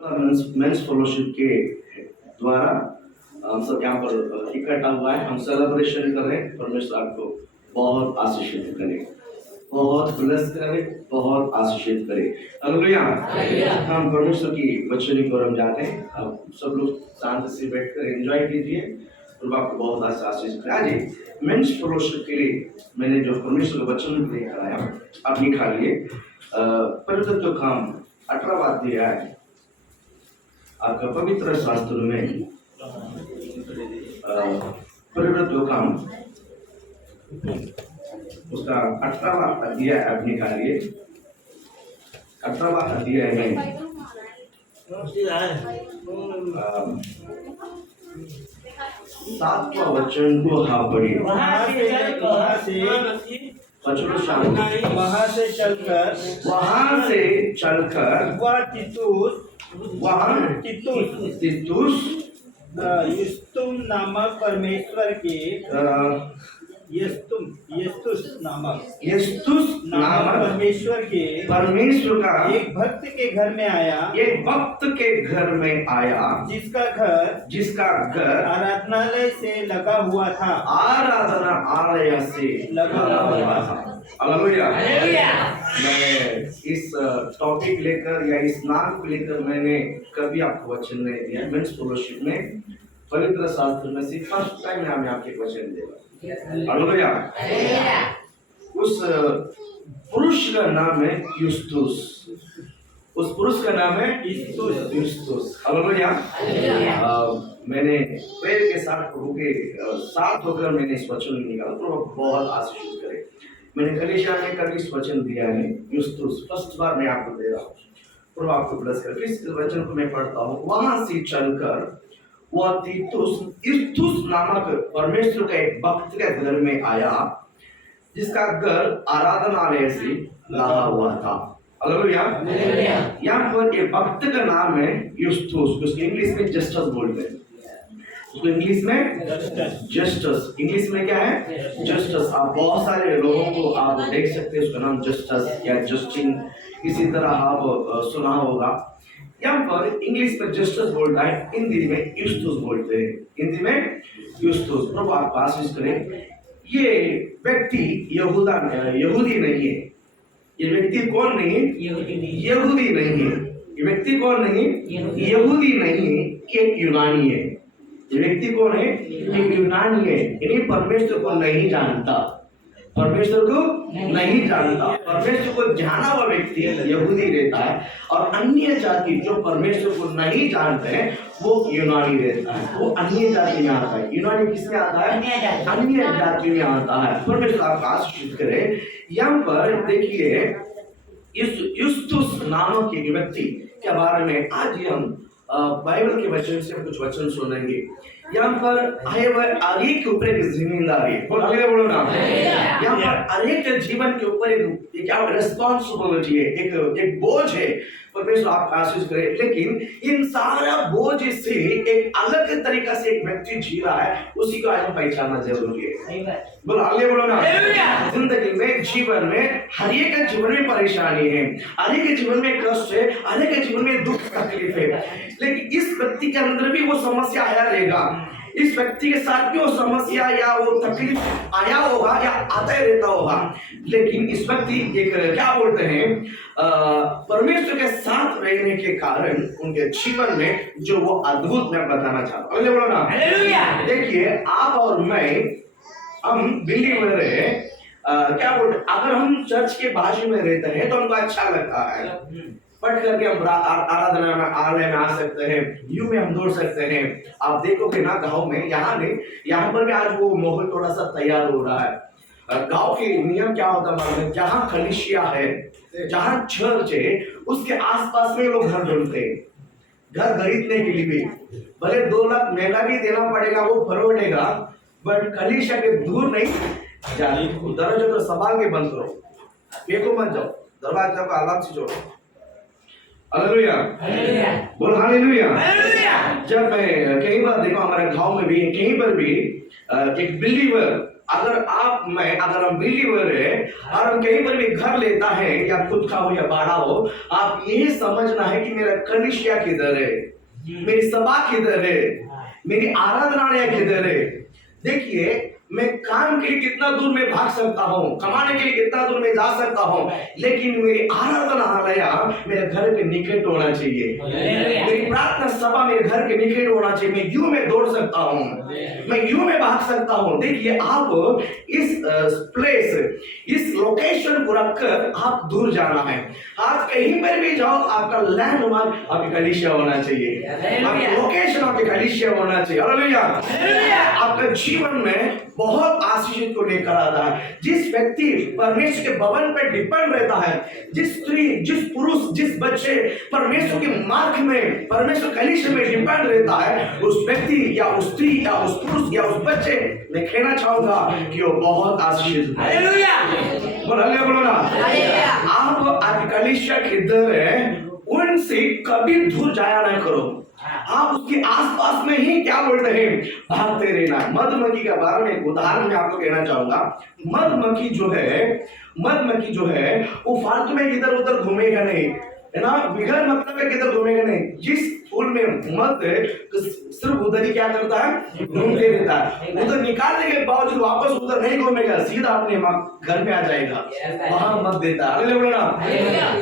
Mains fellowship के द्वारा हम सब यहाँ पर इकट्ठा हुआ है। हम सेलिब्रेशन कर रहे हैं। परमेश्वर आपको बहुत आशीषित करे, बहुत ब्लेस करे, बहुत आशीषित करे। हालेलुया। हम परमेश्वर की वचन की ओर हम जाते हैं। अब सब लोग शांति से बैठकर एंजॉय कीजिए और आपको बहुत आशीष करे। आज मेंस फेलोशिप के लिए मैंने जो परमेश्वर का वचन लेकर आया, आप निकाल लिए पवित्र काम 18वां अध्याय आपका पवित्र शास्त्र में परिवर्तन काम उसका 18वां अध्याय आप निकालिए। 18वां अध्याय में 7वां वचन को आप पढ़िए। वहाँ से चलकर वह तीतुस युस्तुम नामक परमेश्वर के यस्तुस नामक परमेश्वर का एक भक्त के घर में आया, जिसका घर आराधनालय से लगा हुआ था। हालेलुया। मैं इस टॉपिक लेकर या इस नाम को लेकर मैंने कभी आपको वचन नहीं दिया। मेंस फेलोशिप में पवित्र शास्त्र में से फर्स्ट टाइम मैं आपके वचन देगा। हालेलुया। उस पुरुष का नाम है युस्तुस। उस पुरुष का नाम है युस्तुस। हालेलुया। मैंने प्रेर के साथ प्रभु के साथ होकर मैंने इस वचन निकाला। प्रभु बहुत आशीष करे। मैंने कलीसिया में कभी इस वचन दिया है युस्तुस, फर्स्ट बार मैं आपको दे रहा हूँ। प्रभु आपको ब्लेस करे। इस वचन को मैं पढ़ता हूँ। वहां से चलकर वह तीतुस नामक परमेश्वर का एक भक्त के घर में आया, जिसका घर आराधनालय से लगा हुआ था। हालेलुया। यहाँ पर एक भक्त का नाम है युस्तुस। उसको इंग्लिश में जस्टिस बोलते हैं। उसको इंग्लिश में जस्टिस। इंग्लिश में क्या है? जस्टिस। आप बहुत सारे लोगों को आप देख सकते हैं, उसका नाम जस्टिस या जस्टिन, इसी तरह आप सुना होगा। यहाँ पर इंग्लिश में जस्टिस बोलता है, हिंदी में युस्तुस बोलते हैं। हिंदी में युस्तुस। प्रभु आप आशीष करें। ये व्यक्ति यहूदी नहीं है। ये व्यक्ति कौन नहीं है? यहूदी नहीं है। ये व्यक्ति कौन नहीं है? यहूदी नहीं है, एक यूनानी है। ये व्यक्ति कौन है? एक यूनानी है। यानी परमेश्वर को नहीं जानता। परमेश्वर को नहीं जानता। परमेश्वर को जाना हुआ व्यक्ति यहूदी रहता है, और अन्य जाति जो परमेश्वर को नहीं जानते हैं वो यूनानी रहता है। वो अन्य जाति में आता है। यूनानी किस में आता है? अन्य जाति में आता है। परमेश्वर आपका आशीष करे। यहाँ पर देखिए युस्तुस नामक एक व्यक्ति के बारे में आज हम बाइबल के वचन से कुछ वचन सुनेंगे। यहाँ पर आगे के ऊपर एक जिम्मेदारी, बोलो ना। यहाँ पर हरेक जीवन के ऊपर एक क्या रिस्पॉन्सिबिलिटी है, एक बोझ है। परमेश्वर आपका आशीष करे। लेकिन इन सारा बोझ से एक अलग तरीका से एक व्यक्ति जी रहा है, उसी को आज हम पहचानना जरूरी है। बोलो ना। जिंदगी में, जीवन में, हर एक जीवन में परेशानी है, हर एक जीवन में कष्ट है, हर एक जीवन में दुख तकलीफ है। लेकिन इस व्यक्ति के अंदर भी वो समस्या आया रहेगा। इस व्यक्ति के साथ भी वो समस्या या वो तकलीफ आया होगा या आता ही रहता होगा। लेकिन इस व्यक्ति एक क्या बोलते हैं, परमेश्वर के साथ रहने के कारण उनके जीवन में जो वो अद्भुत मैं बताना चाहता हूँ। बोलो ना। देखिए आप और मैं, हम बिलीवर है। क्या बोलते, अगर हम चर्च के बाजू में रहते हैं तो हमको अच्छा लगता है। पढ़ करके हम आराधनालय में आ सकते हैं, यू में हम दौड़ सकते हैं। आप देखोगे ना गांव में, यहाँ पर भी आज वो माहौल थोड़ा सा तैयार हो रहा है। गांव के नियम क्या होता है, जहाँ कलीसिया है, जहाँ चर्च है, उसके आसपास में लोग घर ढूंढते हैं। घर खरीदने के लिए भी भले 2 लाख महंगा भी देना पड़ेगा, वो फरोडेगा, बट कलीसिया के दूर नहीं जाए। दरवाजा तो संभाल के बंद करो, फेंको मत जाओ, दरवाजा को आराम से जोड़ो। हालेलुया। बोल हालेलुया। जब मैं कई बार देखा हमारे गांव में भी, कहीं पर भी एक बिलीवर अगर आप मैं अगर हम बिलीवर है और हम कहीं पर भी घर लेता है या खुद का हो या बाड़ा हो, आप यही समझना है कि मेरा कलीसिया किधर है, मेरी सभा किधर है, मेरी आराधनालय किधर है। देखिए, मैं काम के लिए कितना दूर में भाग सकता हूँ, कमाने के लिए कितना दूर में जा सकता हूँ, लेकिन मेरी आराधनालय मेरे घर के निकट होना चाहिए, मेरी प्रार्थना सभा मेरे घर के निकट होना चाहिए। मैं यूं में दौड़ सकता हूँ, मैं यूं में भाग सकता हूँ। देखिए, आप इस प्लेस, इस लोकेशन को रखकर आप दूर जाना है। आप कहीं पर भी जाओ, आपका लैंडमार्क आपके कलीसिया होना चाहिए, आपकी लोकेशन आपके कलीसिया होना चाहिए। हालेलुया। आपका जीवन में बहुत आशीष को लेकर आता है। जिस व्यक्ति परमेश्वर के भवन पर डिपेंड रहता है, जिस स्त्री, जिस पुरुष, जिस बच्चे परमेश्वर के मार्ग में, परमेश्वर कलीसिया में डिपेंड रहता है, उस व्यक्ति या उस स्त्री या उस पुरुष या उस बच्चे, मैं कहना चाहूंगा कि वो बहुत आशीषित है। हालेलुया बोलो ना। आप आपके कलीसिया किधर है, उनसे कभी दूर जाया ना करो। आप उसके आसपास में ही क्या बोलते हैं, भागते रहना। मधुमक्खी के बारे में एक उदाहरण मैं आपको कहना चाहूंगा। मधुमक्खी जो है वो फालतू में इधर उधर घूमेगा नहीं, है ना, बिगड़ मतलब है किधर घूमेगा नहीं। जिस फूल में मत सिर्फ उधर ही क्या करता है, घूमते रहता है। उधर निकालने के बावजूद वापस उधर नहीं घूमेगा, सीधा अपने घर में आ जाएगा, वहां मत देता है।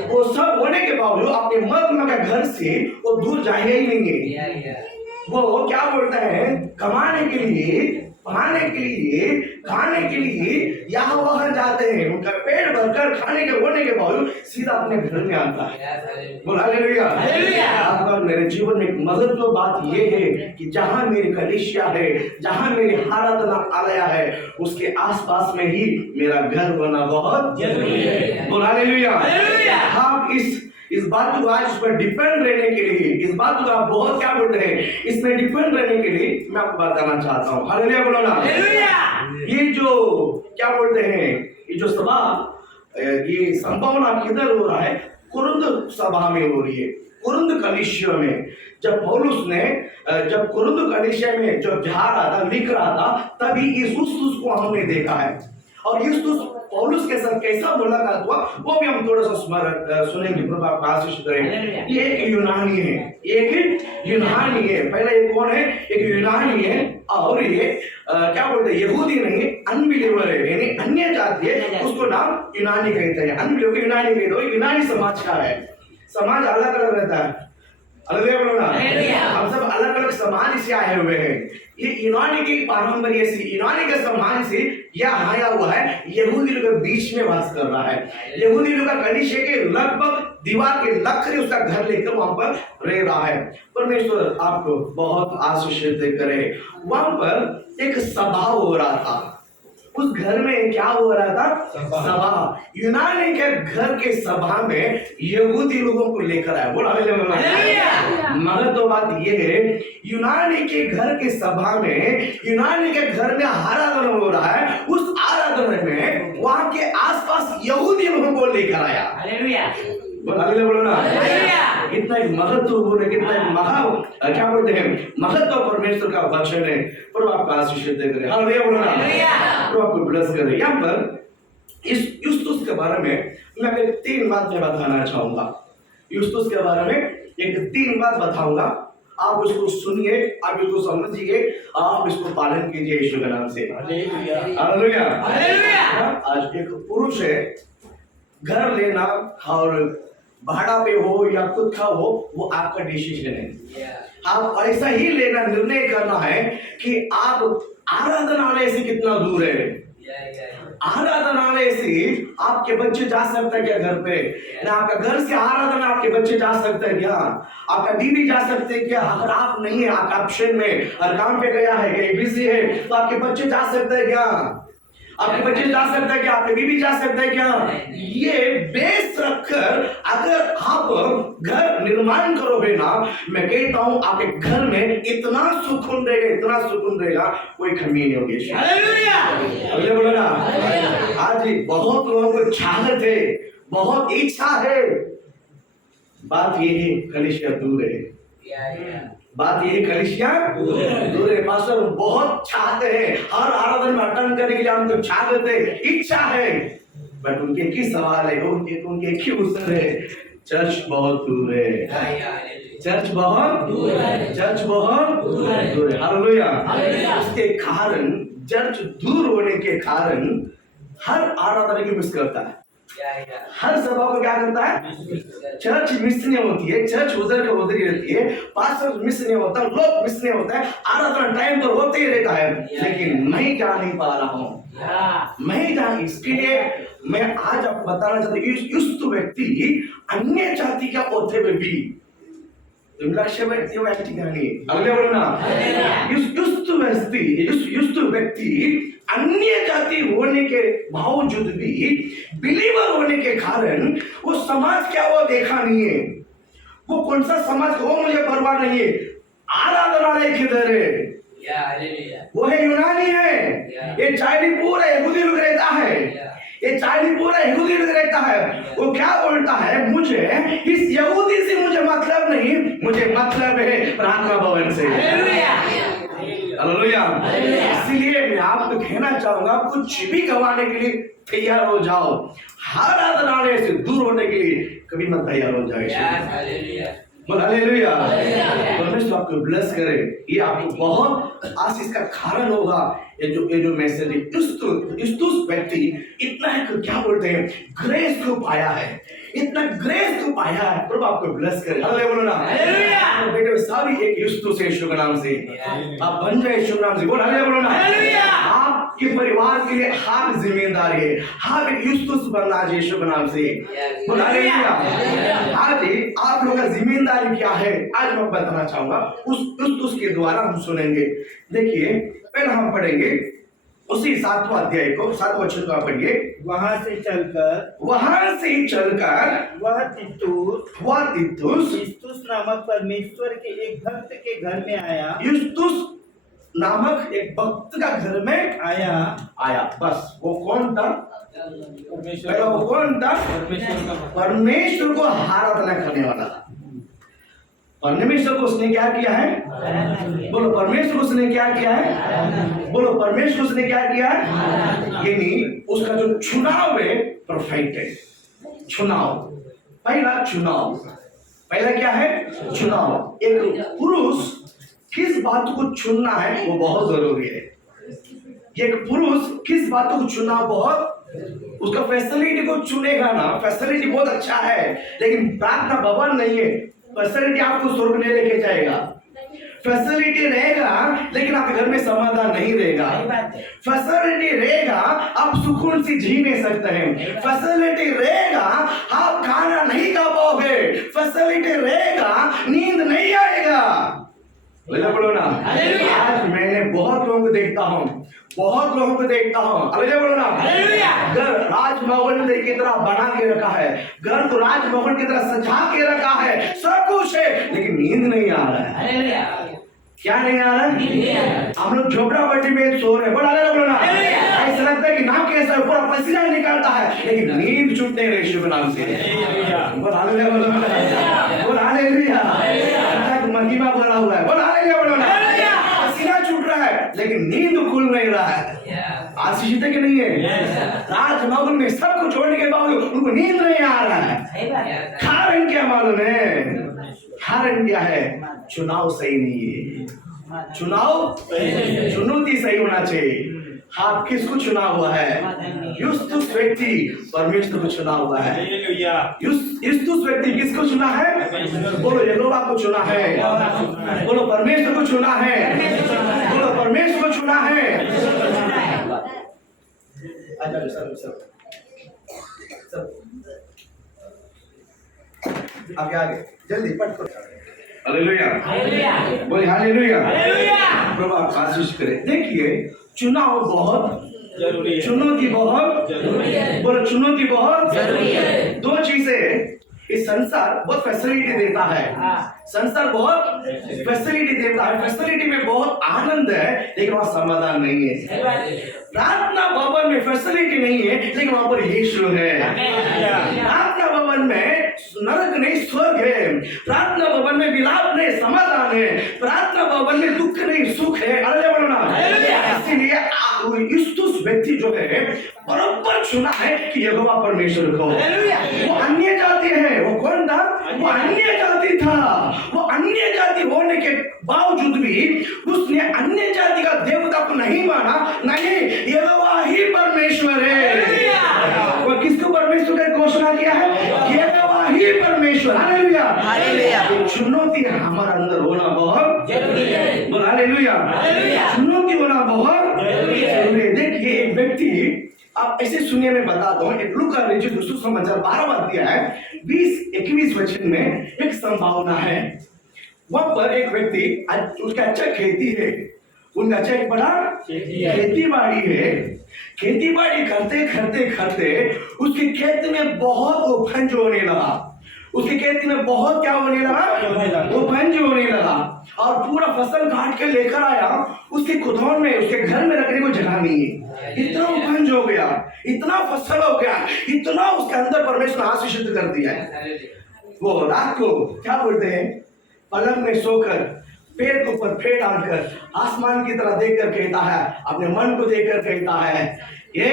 वो सब होने के बावजूद अपने मत का घर से वो दूर जाएगा ही नहीं है। वो क्या बोलता है, कमाने के लिए, पढ़ाने के लिए, खाने के लिए यहाँ वहां जाते हैं। उनका पेट भरकर खाने के होने के बावजूद सीधा अपने घर में आता है। बोल हालेलुया। आपका मेरे जीवन में एक महत्वपूर्ण बात ये है कि जहां मेरी कलीसिया है, जहां मेरी आराधनालय है, उसके आसपास में ही मेरा घर होना बहुत जरूरी है। बोल हालेलुया। आप इस बात को आज इस पर डिपेंड रहने के लिए, इस बात को आप बहुत क्या बोलते हैं, इसमें डिपेंड रहने के लिए मैं आपको बताना चाहता हूँ। हालेलुया बोलो ना। ये जो क्या बोलते हैं, ये जो सभा, ये संभावना किधर हो रहा है, कुरिन्थ सभा में हो रही है, कुरिन्थ कलीसिया में। जब पौलुस ने जब कुरिन्थ कलीसिया में जब जा रहा था, लिख रहा था, तभी यूस्तुस को हमने देखा है। और यूस्तुस पौलुस के साथ कैसा मुलाकात हुआ वो भी हम थोड़ा सा सुनेंगे। प्रभु आपको आशीष करें। ये एक यूनानी है, पहले ये कौन है, एक यूनानी है, और ये क्या बोलते हैं, यहूदी नहीं, अनबिलीवर है, यानी अन्य जाति है, उसको नाम यूनानी कहते हैं। अनबिलीवर यूनानी कहते हैं, यूनानी समाज का है। समाज अलग अलग रहता है, हम सब अलग अलग समाज से आए हुए हैं। ये यूनानी की पारंपरिक से, यूनानी के समाज से यह आया हुआ है, यहूदी लोग के बीच में वास कर रहा है। यहूदी लोग का कलीसिया के लगभग दीवार के लखरे उसका घर लेकर वहां पर रह रहा है। परमेश्वर आपको बहुत आशीषित करे। वहां पर एक सभा हो रहा था, उस घर में क्या हो रहा था, सभा। यूनानी के घर के सभा में यहूदी लोगों को लेकर आया। बोला मगर तो बात ये है, यूनानी के घर के सभा में, यूनानी के घर में आराधना हो रहा है, उस आराधना में वहां के आसपास यहूदी लोगों को लेकर आया। बोलो ना। कितना एक महत्वपूर्ण, कितना एक महा क्या बोलते हैं, महत्व परमेश्वर का वचन है। प्रभु आपको आशीष दे। हालेलुया बोलो ना। प्रभु आपको ब्लेस करे। यहाँ पर इस यूस्तुस के बारे में मैं 3 बात मैं बताना चाहूंगा। यूस्तुस के बारे में एक 3 बात बताऊंगा, आप उसको सुनिए, आप इसको समझिए, आप इसको पालन कीजिए यीशु के नाम से। हालेलुया। आज एक पुरुष है, घर लेना और भाड़ा पे हो या खुद का हो, वो आपका डिसीजन है। आप ऐसा ही लेना, निर्णय करना है कि आप आराधनालय से कितना दूर है। आराधनालय से आपके बच्चे जा सकते हैं क्या घर पे, ना आपका घर से आराधना आपके बच्चे जा सकते हैं क्या, आपका बीवी जा सकते हैं क्या। अगर आप नहीं है, आप ऑप्शन में और काम पे गया है, कहीं बिजी है, तो आपके बच्चे जा सकते हैं क्या, आपके बच्चे जा सकते हैं क्या, आपके बीवी जा सकते हैं क्या। ये बेस रखकर अगर आप घर निर्माण करोगे ना, मैं कहता हूं आपके घर में इतना सुकून रहेगा, इतना सुकून रहेगा, कोई कमी नहीं होगी। हालेलुया बोलो ना। आज बहुत लोगों को चाहत है, बहुत इच्छा है, बात ये है कलीसिया दूर है, बात ये कलिसिया दूर है। पास्टर बहुत चाहते हैं हर आराधना में अटेंड करने के लिए, हमको चाहते हैं, इच्छा है, बट उनके एक ही सवाल है, उनके एक ही उत्तर है, चर्च बहुत दूर है, चर्च बहुत दूर है, चर्च बहुत दूर है। हालेलुया। उसके कारण, चर्च दूर होने के कारण हर आराधना को मिस करता है, हर सभा को क्या करता है, चर्च मिस नहीं होती है, चर्च उधर का उधर ही रहती है, पास्टर मिस नहीं होता, लोग मिस नहीं होता है, आराधना टाइम पर होते ही रहता है, लेकिन मैं जा नहीं पा रहा हूँ, मैं जा। इसके लिए मैं आज आपको बताना चाहता हूँ, युस्त व्यक्ति अन्य जाति का होते हुए भी लक्ष्य व्यक्ति अगले बोलो ना, युस्त व्यक्ति अन्य जाति होने के बावजूद भी बिलीवर होने के कारण वो समाज क्या वो देखा नहीं है, वो कौन सा समाज वो मुझे परवाह नहीं है, आराधनालय किधर है, वो है यूनानी है, ये चाइनी पूरा यहूदी लोग रहता है, ये चाइनी पूरा यहूदी लोग रहता है, वो क्या बोलता है, मुझे इस यहूदी से मुझे मतलब नहीं, मुझे मतलब है प्रार्थना भवन से। हालेलुया। इसलिए मैं आपको कहना चाहूंगा, कुछ भी गवाने के लिए तैयार हो जाओ, हर आराधनालय से दूर होने के लिए कभी मत तैयार हो जाए। हालेलुया। परमेश्वर आपको ब्लेस करे, ये आपको बहुत आशीष का कारण होगा। ये जो मैसेज इस व्यक्ति इतना है कि क्या बोलते हैं, ग्रेस को पाया है, इतना ग्रेस को पाया है, प्रभु आपको ब्लेस करे। हालेलुया बोलो ना, बेटे सारी एक युस्तुस से यीशु के नाम से आप बन जाए, यीशु के नाम से बोल हालेलुया बोलो ना। आपके परिवार के लिए हर जिम्मेदारी है, हर एक युस्तुस बनना है यीशु के नाम से, बोल हालेलुया। आज आप लोगों का जिम्मेदारी क्या है, आज मैं बताना चाहूंगा, उसके द्वारा हम सुनेंगे। देखिए पहले हम पढ़ेंगे उसी 7वां अध्याय को, 7वां वचन को पढ़िए। वहां से चलकर वह तीतुस युस्तुस नामक परमेश्वर के एक भक्त के घर में आया, युस्तुस नामक एक भक्त का घर में आया। बस वो कौन था, वो कौन था, परमेश्वर को आराधना करने वाला था। परमेश्वर को उसने क्या किया है, बोलो परमेश्वर उसने क्या किया है, बोलो परमेश्वर उसने क्या किया है, यानी उसका जो चुनाव है परफेक्ट है। चुनाव, पहला क्या है, चुनाव। एक पुरुष किस बात को चुनना है वो बहुत जरूरी है। एक पुरुष किस बात को चुनना बहुत, उसका फैसिलिटी को चुनेगा ना, फैसिलिटी बहुत अच्छा है, लेकिन प्रार्थना भवन नहीं है, फैसिलिटी आपको स्वर्ग नहीं लेके जाएगा। फैसिलिटी रहेगा लेकिन आपके घर में समाधान नहीं रहेगा। फैसिलिटी रहेगा आप सुकून से जी नहीं सकते हैं। फैसिलिटी रहेगा आप खाना नहीं खा पाओगे। फैसिलिटी रहेगा नींद नहीं आएगा। बोलो ना। आज मैंने बहुत लोगों को देखता हूँ, बोलो ना, घर राजभवन की तरह बना के रखा है, घर को राजभवन की तरह सजा के रखा है, सब कुछ है, लेकिन नींद नहीं आ रहा है। क्या नहीं आ रहा है? हम लोग झोपड़ापट्टी में सो रहे, बोलो ना, ऐसा लगता है कि नाम कैसा पूरा पसीना निकलता है, लेकिन नींद छूटते हैं यीशु के नाम से। महिमा भरा हुआ है, बोलो ना, पसीना छूट रहा है लेकिन नींद खुल नहीं रहा है। आशीष कि नहीं है, राजभवन में सब कुछ छोड़ने के बावजूद उनको नींद नहीं आ रहा है। कारण क्या मालूम है? कारण क्या है? चुनाव सही नहीं है। चुनौती सही होना चाहिए। आप किसको चुना हुआ है? युस्तुस व्यक्ति परमेश्वर को चुना हुआ है। युस्तुस व्यक्ति किसको चुना है? बोलो यहोवा को चुना है, बोलो परमेश्वर को चुना है, बोलो परमेश्वर को चुना है। आगे जल्दी पढ़। हालेलुया, बोले हालेलुया। प्रभु आप आशीष करें। देखिए चुनाव बहुत जरूरी है, चुनौती बहुत जरूरी है, बोलो चुनौती बहुत जरूरी है। दो चीजें, इस संसार बहुत फैसिलिटी देता है, संसार बहुत फैसिलिटी देता है, फैसिलिटी में बहुत आनंद है लेकिन वहां समाधान नहीं है। प्रार्थना भवन में फैसिलिटी नहीं है लेकिन वहां पर यीशु है। प्रार्थना भवन में नरक नहीं स्वर्ग है, प्रार्थना भवन में विलाप नहीं समाधान सुख है। अरे बोलो ना, इसीलिए युस्तुस व्यक्ति जो है बराबर चुना है कि यहोवा परमेश्वर को। वो अन्य जाति है। वो कौन था? वो अन्य जाति था। वो अन्य जाति होने के बावजूद भी उसने अन्य जाति का देवता को नहीं माना। नहीं, यहोवा ही परमेश्वर है। वो किसको परमेश्वर का घोषणा किया है? यहोवा ही परमेश्वर। Hallelujah, hallelujah. चुनौती हमारे अंदर होना बहुत जरूरी है। बोल हालेलुया, चुनौती होना बहुत जरूरी है। देखिए, एक व्यक्ति, आप ऐसे सुनिए, मैं बताता हूँ। एक लूका रचित सुसमाचार 12वां अध्याय 20-21 वचन में एक संभावना है। वहां पर एक व्यक्ति, उसका अच्छा खेती है, उनका अच्छा एक बड़ा खेती बाड़ी है। खेती बाड़ी करते करते करते उसके खेत में बहुत उपज होने लगा। उसके खेत में बहुत क्या होने लगा? उपज होने लगा। और पूरा फसल काट के लेकर आया। उसके खुदौन में, उसके घर में रखने को जगह नहीं है। इतना उपज हो गया, इतना फसल हो गया, इतना उसके अंदर परमेश्वर ने आशीषित कर दिया है। वो रात को क्या बोलते हैं, पलंग में सोकर, पेड़ के ऊपर पेड़ डालकर, आसमान की तरह देखकर कहता है, अपने मन को देखकर कहता है, ये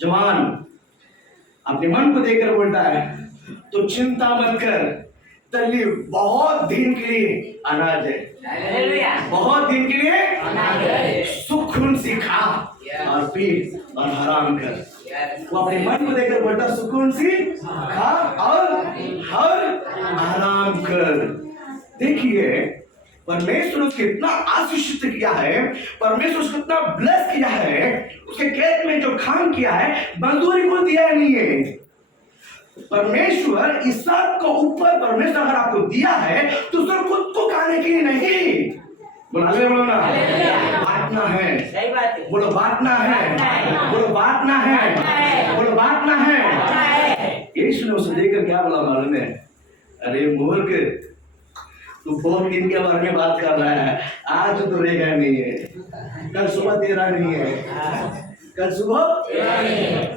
जवान अपने मन को देखकर बोलता है, तो चिंता मत कर, तली बहुत दिन के लिए अनाज है। बहुत दिन के लिए अनाज है। सुकून से खा और पी और आराम कर। वो अपने मन को देखकर बोलता, सुकून से खा और आराम कर। देखिए, परमेश्वर उसको इतना आशीषित किया है, परमेश्वर उसको इतना ब्लेस किया है। उसके खेत में जो काम किया है, मजदूरी को दिया नहीं है। परमेश्वर इसहाक को ऊपर परमेश्वर अगर आपको दिया है तो उसको खुद को खाने के लिए नहीं, बोलो ना, बांटना है। सही बात है। बोलो बांटना है। बोलो बांटना है। बोलो बांटना है। यीशु ने उसे देखकर क्या बोला मालूम है? अरे मूर्ख, तू बहुत दिन के बारे में बात कर रहा है। आज तो रहेगा नहीं है, कल सुबह तेरा नहीं है, कल सुबह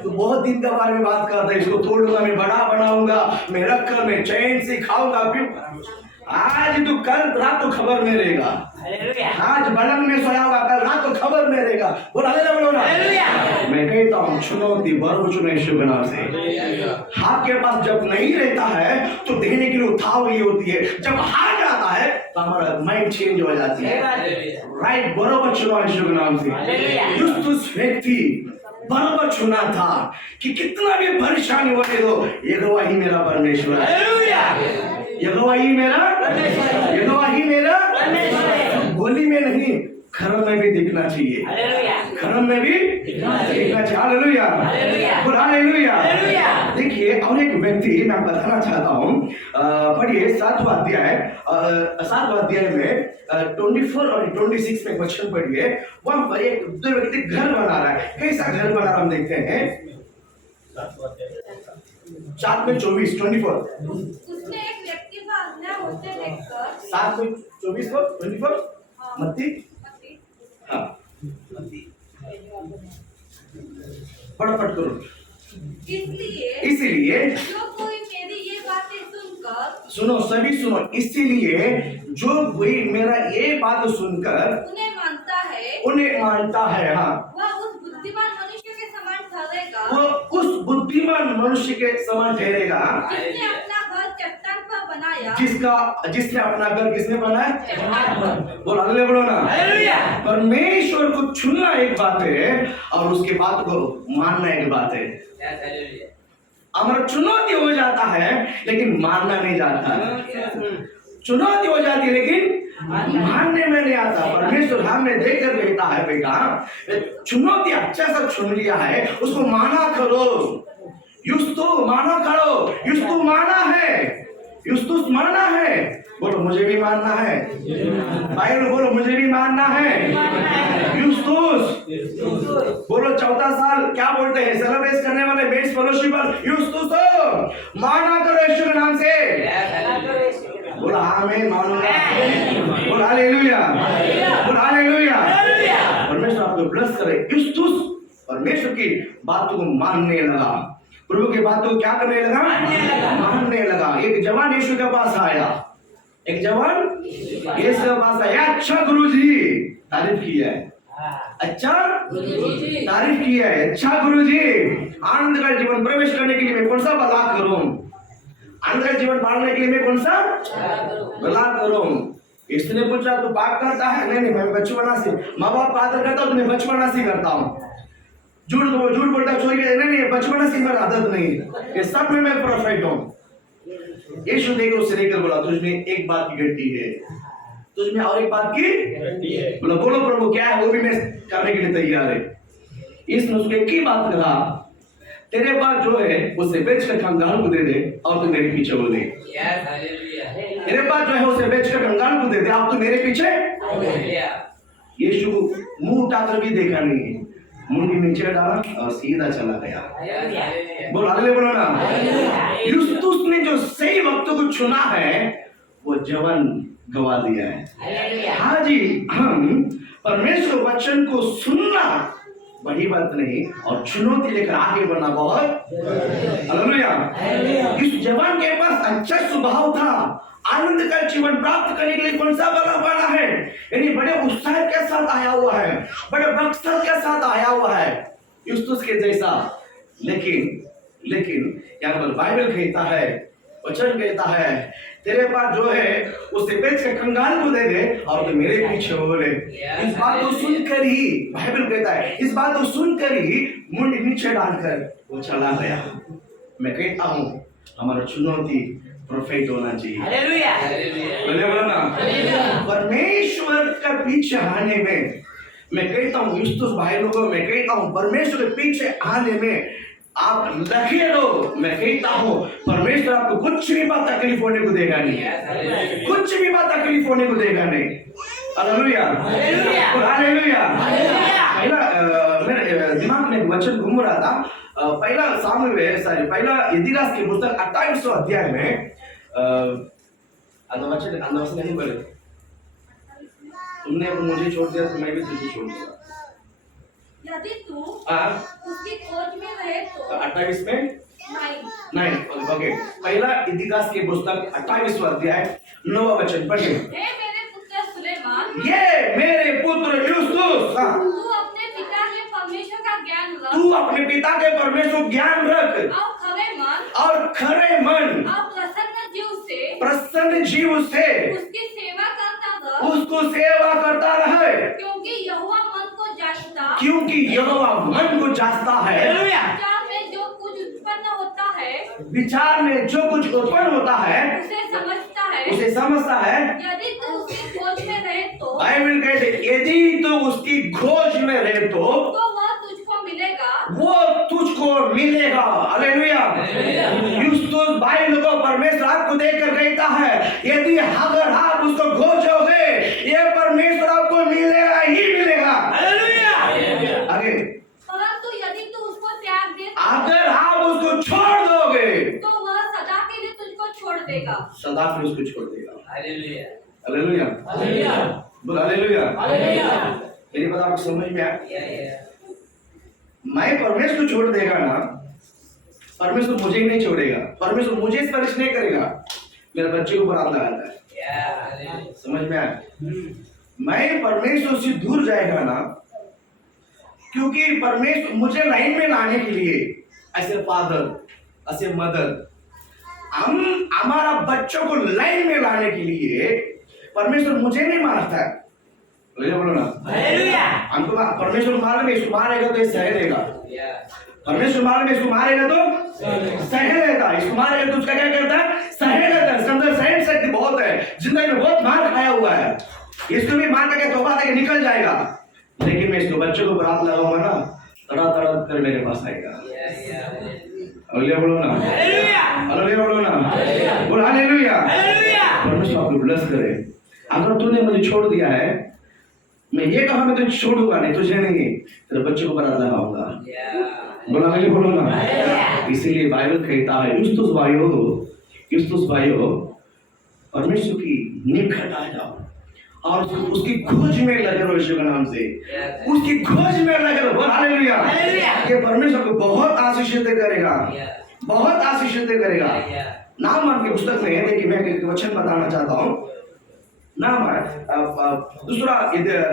तो बहुत दिन के बारे में बात करता है। इसको तोड़ूंगा, मैं बड़ा बनाऊंगा, मैं रखकर मैं चैन से खाऊंगा। आज तो कल रात को खबर में रहेगा। आज बलंग में सोया होगा, कल रात को खबर में रहेगा। बोला बोलो ना। मैं कहता हूँ, चुनौती बर्फ चुने यीशु के नाम से। आपके पास जब नहीं रहता है तो देने के लिए उतावली होती है। जब हार जाता है तो हमारा माइंड चेंज हो जाती है। राइट, बरोबर चुना यीशु के नाम से। युस्तुस व्यक्ति बराबर चुना था कि कितना भी परेशानी होने दो, यहोवा ही मेरा परमेश्वर है। यहोवा ही मेरा परमेश्वर, यहोवा ही मेरा परमेश्वर। गोली में नहीं, कर्म में भी दिखना चाहिए। कर्म में भी दिखना चाहिए। Hallelujah, hallelujah. देखिए, और एक व्यक्ति मैं बताना चाहता हूँ। पढ़िए 7वां अध्याय में 24 और 26 में क्वेश्चन पढ़िए। वहां पर एक दो व्यक्ति घर बना रहा है। कैसा घर बना रहा हम देखते हैं। 7 में 24, 24। उसने एक व्यक्ति को आज्ञा होते देखकर 7 में 24 को 24 मत्ती। हाँ, फटाफट करो। इसलिए जो कोई मेरी ये बातें सुनकर, सुनो सभी सुनो, इसीलिए जो कोई मेरा ये बात सुनकर उन्हें मानता है, हाँ, वह उस बुद्धिमान मनुष्य के समान ठहरेगा। वो उस बुद्धिमान मनुष्य के समान ठहरेगा जिसने अपना घर चट्टान पर बनाया। जिसने अपना घर किसने बनाया? बोलो हालेलुया, बोलो ना। परमेश्वर को चुनना एक बात है और उसके बात को मानना एक बात है। हमारा चुनौती हो जाता है लेकिन मानना नहीं जाता। चुनौती हो जाती है लेकिन मानने में नहीं आता। परमेश्वर हमें देखकर कहता है, बेटा चुनौती अच्छा सा चुन लिया है, उसको माना करो। युस्तु माना करो। युस्तु माना है, युस्तुस माना है। बोलो मुझे भी मानना है। बाइबल बोलो मुझे भी मानना है। युस्तुस बोलो 14 साल क्या बोलते हैं सेलिब्रेट करने वाले मेंस फेलोशिप पर युस्तुस माना करो यीशु के नाम से। बोलो आमीन, मानूंगा। बोलो हालेलुया, बोलो हालेलुया। परमेश्वर आपको ब्लेस करे। युस्तुस परमेश्वर की बातों को मानने लगा, प्रभु की बातों को क्या करने लगा? मानने लगा। एक जवान यीशु के पास आया, एक जवान यीशु के पास आया, अच्छा गुरुजी, तारीफ की है, अच्छा तारीफ की है, अच्छा गुरुजी, आनंद का जीवन प्रवेश करने के लिए मैं कौन सा भला करूं, आनंद का जीवन पाने के लिए मैं कौन सा भला करूं। इसने पूछा तू पाप करता है? नहीं मैं बचपना से माँ बाप का आदर करता हूँ, तो मैं बचपना से करता हूँ। झूठ बोलता चोरी नहीं बचपना से मेरा आदत नहीं, ये सब में मैं परफेक्ट हूँ। यीशु देखकर उससे लेकर बोला तुझ में एक बात की गलती है, तुझ में और एक बात की बोला, बोलो प्रभु क्या है, वो भी मैं करने के लिए तैयार है। इसने उसको एक ही बात कहा, तेरे पास जो है उसे बेच कर कंगाल को दे दे और तू मेरे पीछे हो दे। तेरे पास जो है उसे बेच कर कंगाल को दे दे, आप तो मेरे पीछे। यीशु मुंह उठाकर भी देखा नहीं, मुंह के नीचे डाला और सीधा चला गया। बोलो हालेलुया, बोलो ना। यूस्तुस ने जो सही वक्त को चुना है वो जवान गवा दिया है। हाँ जी, हम परमेश्वर वचन को सुनना बड़ी बात नहीं और चुनौती लेकर आगे बढ़ना बहुत। हालेलुया। इस जवान के पास अच्छा स्वभाव था, आनंद का जीवन प्राप्त करने के लिए कौन सा बना है, यानी बड़े उत्साह के साथ आया हुआ है, बड़े मकसद के साथ आया हुआ है यूस्तुस के जैसा। लेकिन यहाँ पर बाइबल कहता है, वचन कहता है, तेरे पास जो है उसे बेच के कंगाल को दे दे और तो मेरे पीछे हो ले। इस बात को सुनकर ही बाइबल कहता है, इस बात को सुनकर ही मुंड नीचे डालकर वो चला गया। मैं कहता हूँ हमारा चुनौती परफेक्ट होना चाहिए। Hallelujah, hallelujah. परमेश्वर का पीछे आने में मैं कहता हूँ यूस्तुस भाई लोगों, मैं कहता हूँ परमेश्वर के पीछे आने में आप लगे रहो। मैं कहता हूँ परमेश्वर आपको कुछ भी बात तकलीफ होने को देगा नहीं, कुछ भी बात तकलीफ होने को देगा नहीं। Hallelujah, hallelujah. पहला मेरे दिमाग में वचन घूम रहा था, पहला इतिहास की पुस्तक 28वां अध्याय में वचन नहीं बोले, तुमने मुझे छोड़ दिया तो मैं भी तुझे छोड़ दूंगा। यदि तू उसकी खोज में रहे तो 28 में नहीं, ओके। पहला इतिहास की पुस्तक 28वां अध्याय 9वां वचन पढ़िए। हे मेरे पुत्र सुलेमान, ये मेरे पुत्र यूसुफ, तू अपने पिता के परमेश्वर का ज्ञान रख, तू अपने पिता के परमेश्वर ज्ञान रख और खरे मन और प्रसन्न जीव से उसकी सेवा करता रह, उसको सेवा करता रहे, क्योंकि यहोवा मन को जांचता, क्योंकि यहोवा मन को जांचता है। विचार में जो कुछ उत्पन्न होता है, विचार में जो कुछ उत्पन्न होता है उसे समझता है। यदि तू उसकी खोज में रहे तो बाइबल कहते यदि तो उसकी खोज में रहे तो वह तुझको मिलेगा, वो तुझको मिलेगा। हालेलुया। यूस्तुस भाई लोगों, परमेश्वर आपको देखकर कहता है यदि अगर आप उसको खोजोगे ये परमेश्वर आपको मिलेगा ही मिलेगा। हालेलुया। आगे, परंतु यदि तू उसको त्याग दे, अगर आप उसको छोड़ दोगे तो वह सदा के लिए तुझको छोड़ देगा, सदा के लिए उसको छोड़ देगा। हालेलुया, हालेलुया, हालेलुया, बोल हालेलुया, हालेलुया। मेरी बात आपको समझ में आया? मैं परमेश्वर छोड़ देगा ना, परमेश्वर मुझे ही नहीं छोड़ेगा, परमेश्वर मुझे स्पर्श नहीं करेगा, मेरे बच्चे को बरात लगाता है। समझ में आया? मैं परमेश्वर से दूर जाएगा ना, क्योंकि परमेश्वर मुझे लाइन में लाने के लिए ऐसे फादर ऐसे मदर हम हमारा बच्चों को लाइन में लाने के लिए परमेश्वर मुझे नहीं मारता है। बोलो ना, हमको परमेश्वर मारेगा, इसको मारेगा तो ये सह लेगा। परमेश्वर मारेगा, इसको मारेगा तो सह लेगा, इसको मारेगा तो उसका क्या करता है, सह लेता है। इसके अंदर सहन शक्ति बहुत है, जिंदगी में बहुत मार खाया हुआ है, इसको भी मार करके तौबा करके निकल जाएगा। लेकिन मैं इसको बच्चों को बरात लगाऊंगा ना, तड़प तड़प कर मेरे पास आएगा। हालेलुया, बोलो ना, हालेलुया, बोलो ना, बोल हालेलुया। परमेश्वर आपको ब्लेस करे। अगर तूने मुझे छोड़ दिया है, मैं ये कहा मैं तुझे छोड़ूंगा नहीं, तुझे नहीं, तेरे बच्चे को बरात लगाऊंगा। बोला हालेलुया, बोलो ना। इसीलिए बाइबल कहता है यूस्तुस भाइयों, परमेश्वर की निकट आ जाओ और उसकी खोज में लगे रहो। यीशु के नाम से उसकी खोज में लगे रहो। बोल हालेलुया। ये परमेश्वर को बहुत आशीषित करेगा, बहुत आशीषित करेगा। नाम की पुस्तक में है, देखिए मैं एक वचन बताना चाहता हूँ। दूसरा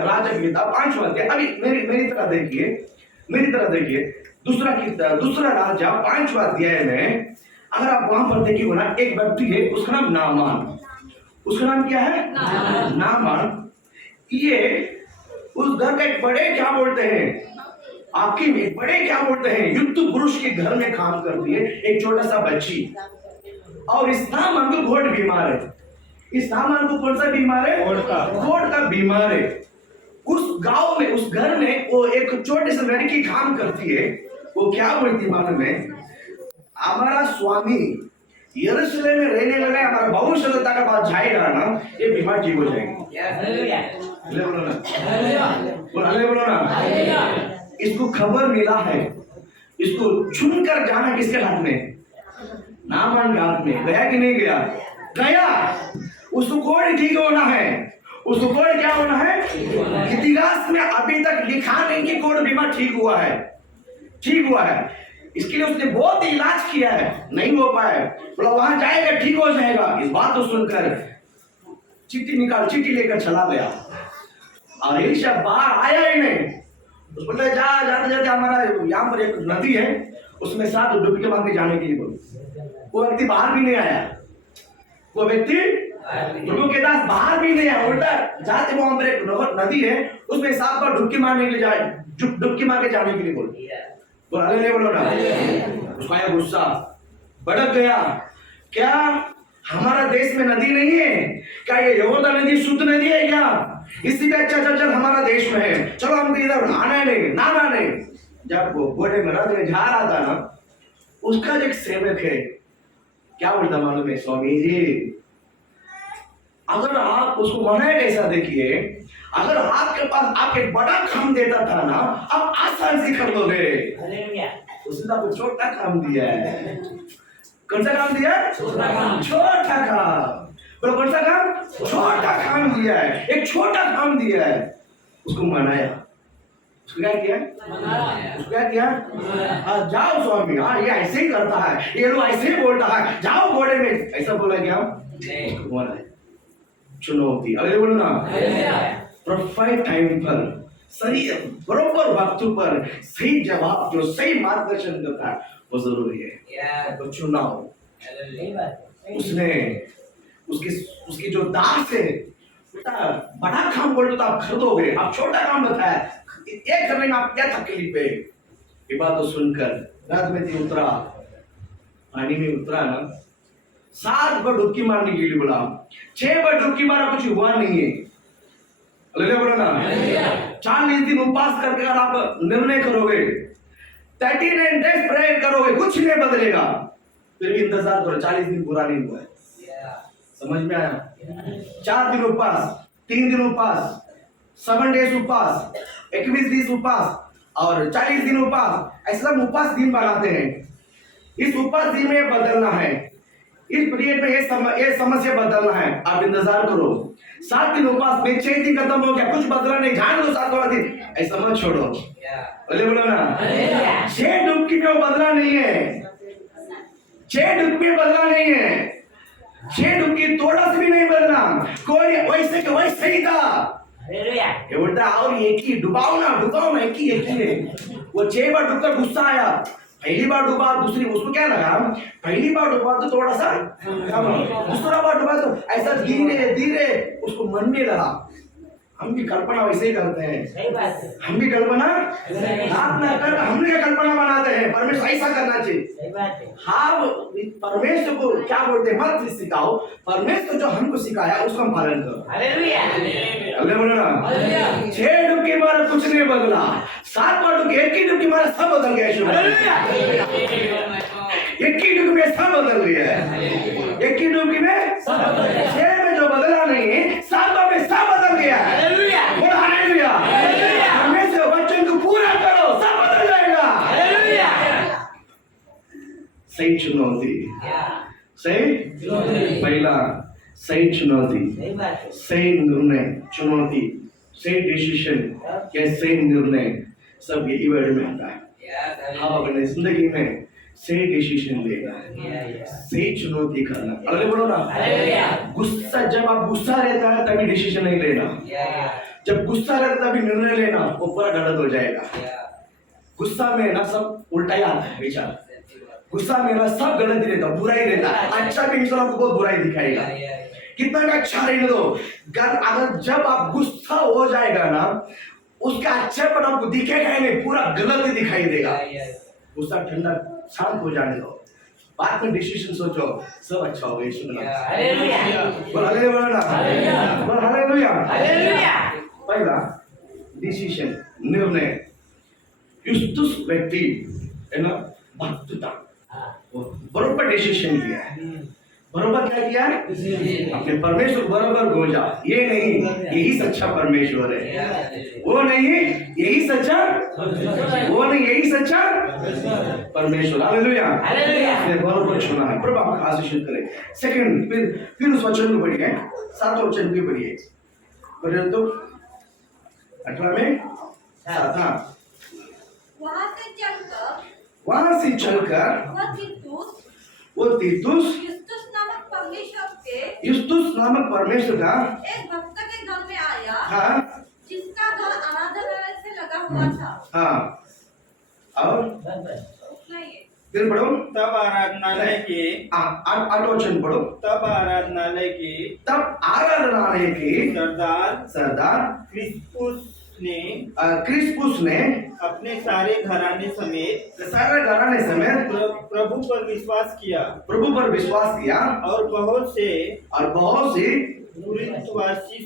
राजगीता 5वां अध्याय। अभी मेरी तरह देखिए दूसरा राजा 5वां अध्याय में अगर आप वहां पर देखिए ना, एक व्यक्ति है, उसका नाम नामान। उसका नाम क्या है? नामान। ये उस घर का एक बड़े क्या बोलते हैं, आपकी एक बड़े क्या बोलते हैं, युद्ध पुरुष के घर में काम करती है एक छोटा सा बच्ची। और इस नामान को घोड़ बीमार है। इस नामान को कौन सा बीमार है? घोड़ का बीमार है। उस गांव में, उस घर में वो एक छोटी सी लड़की काम करती है। वो क्या बोलती मालूम है? हमारा स्वामी यरूशलेम में रहने लगा, हमारा भविष्यता का बात जाएगा ना, ये बीमार ठीक हो जाएगी। बोलो ना। इसको खबर मिला है, इसको चुनकर जाना किसके हाथ में? नामान के हाथ में। गया कि नहीं गया? गया। उसको कोड ठीक होना है। उसको कोड क्या होना है? इतिहास में अभी तक लिखा नहीं कि कोड बीमार ठीक हुआ है। इसके लिए उसने बहुत इलाज किया है, नहीं हो पाया। बोला वहां जाएगा ठीक हो जाएगा। इस बात को सुनकर चिट्ठी लेकर चला गया। और एलिशा बाहर आया ही नहीं। उसको बोला जाते हमारा यहाँ पर एक नदी है, उसमें साथ डुबकी मार के जाने के लिए बोलो। वो व्यक्ति बाहर भी नहीं आया। प्रभु के दास बाहर भी नहीं आया। उल्टा जाते वहां पर एक नदी है, उसमें सात बार डुबकी मारने के लिए जाए, डुबकी मार के जाने के लिए बोलो ना। उसका आया गुस्सा, भड़क गया। क्या हमारा देश में नदी नहीं है क्या? ये यहोदा नदी शुद्ध नदी है क्या? इसी पे अच्छा चल हमारा देश में है, चलो हमको इधर आना नहीं, ना नहीं। जब वो घोड़े में रथ में जा रहा था ना, उसका जो एक सेवक है क्या बोलता मालूम है? स्वामी जी, अगर आप उसको मनाए कैसा देखिए, अगर आपके पास आपके बड़ा काम देता था ना, आप आसान से कर लोगे। उसने आपको छोटा काम दिया है। कौन सा काम दिया? छोटा काम। बोलो कौन सा काम? छोटा काम दिया है। एक छोटा काम दिया है, उसको मनाया। उसको क्या किया? जाओ स्वामी, हाँ ये ऐसे ही करता है, ये लोग ऐसे ही बोलता है, जाओ घोड़े में। ऐसा बोला क्या? चुनौती। अरे बोलो ना। परफेक्ट टाइम पर, सही बरोबर वक्त पर सही जवाब, जो सही मार्गदर्शन देता है, वो जरूरी है। तो चुनाव उसने उसकी जो दास है, बड़ा काम बोल तो आप कर दोगे, आप छोटा काम बताया, एक करने में आप क्या तकलीफ है? ये बात तो सुनकर रात में उतरा, पानी में उतरा ना, 7 बार डुबकी मारने के लिए बोला, 6 बार डुबकी मारा, कुछ हुआ नहीं है। बोलो ना। 40 दिन उपवास करके अगर आप निर्णय करोगे, 39 डेज प्रेयर करोगे, कुछ नहीं बदलेगा। फिर भी इंतजार करो, 40 दिन पूरा नहीं हुआ है। समझ में आया? 4 दिन उपवास, 3 दिन उपवास, 7 डेज उपवास, 21 दिन उपवास और 40 दिन उपवास। ऐसा उपवास दिन बनाते हैं। इस उपवास दिन में बदलना है, इस पीरियड में ये समस्या बदलना है। आप इंतजार करो। 7 दिन उपवास में 6 दिन खत्म हो गया, कुछ बदला नहीं, जान लो 7 वाला दिन, ऐसा मत छोड़ो। बोलो ना। 6 डुबकी में वो बदला नहीं है, 6 डुबकी में बदला नहीं है, 6 डुबकी थोड़ा सा भी नहीं बदला, कोई वैसे के वैसे ही था। ये बोलता और एक ही डुबाओ ना, एक ही है। वो 6 बार डूबकर गुस्सा आया। पहली बार डूबा, दूसरी, उसको क्या लगा, पहली बार डूबा तो थोड़ा सा कम, दूसरा बार डूबा तो ऐसा धीरे धीरे उसको मन में लगा। हम भी कल्पना वैसे ही करते हैं। हम भी कल्पना कर, हम क्या कल्पना बनाते हैं, परमेश्वर ऐसा करना चाहिए। हाँ, परमेश्वर को क्या बोलते हैं, मत सिखाओ, परमेश्वर जो हमको सिखाया उसका हम पालन करो। हालेलुया। बोलो ना। 6 डुबकी मारा, कुछ नहीं बदला, 7 बार डुबकी, एक ही डुबकी मारा, सब बदल गया। एक ही डुबकी में सब बदल गया। एक ही डुबकी में 6 में जो बदला नहीं है, 7 बार में सब बदल गया। हालेलुया। परमेश्वर वचन को पूरा करो, सब बदल जाएगा। सही चुनौती, सही पहला सही चुनौती, सही निर्णय, चुनौती, सही डिसीजन या सही निर्णय, सब यही वर्ड में आता है। आप अपने जिंदगी में सही डिसीजन लेना है, सही चुनौती करना। अरे बोलो ना, गुस्सा, जब आप गुस्सा रहता है तभी डिसीजन नहीं लेना, जब गुस्सा रहता है तभी निर्णय लेना, वो पूरा गलत हो जाएगा। गुस्सा में ना सब उल्टा ही आता है विचार, गुस्सा में ना सब गलत ही रहता, बुरा ही रहता है। अच्छा भी इंसान आपको बहुत बुरा ही दिखाएगा, कितना भी अच्छा रहने दो, अगर जब आप गुस्सा हो जाएगा ना, उसका अच्छापन आपको दिखेगा ही नहीं, पूरा गलत ही दिखाई देगा। गुस्सा ठंडा शांत हो जाने दो, बाद में डिसीजन सोचो, सब अच्छा होगा। यीशु के नाम से बोल हालेलुया, बोल हालेलुया। पहला डिसीजन, निर्णय। युस्तुस व्यक्ति है ना, भक्तता, बरोबर डिसीजन किया है, बरोबर क्या किया है, अपने परमेश्वर बरोबर खोजा। ये नहीं यही सच्चा परमेश्वर है, वो नहीं यही सच्चा, वो नहीं यही सच्चा परमेश्वर। Hallelujah, hallelujah. बरोबर चुना है, प्रभु आपका आशीष करे। सेकंड, फिर उस वचन को पढ़िए, 7वां वचन भी पढ़िए, पढ़िए तो 18 में 7। वहां से चलकर वो तीतुस युस्तुस नामक परमेश्वर का एक भक्त के घर में आया, हाँ, जिसका घर आराधनालय से लगा हुआ था। हाँ, और उतना ही है। फिर पढ़ो, तब आराधनालय के 8वां वचन पढ़ो। तब आराधनालय के सरदार क्रिस्पुस ने अपने सारे घराने समेत प्रभु पर विश्वास किया और बहुत से कुरिन्थवासी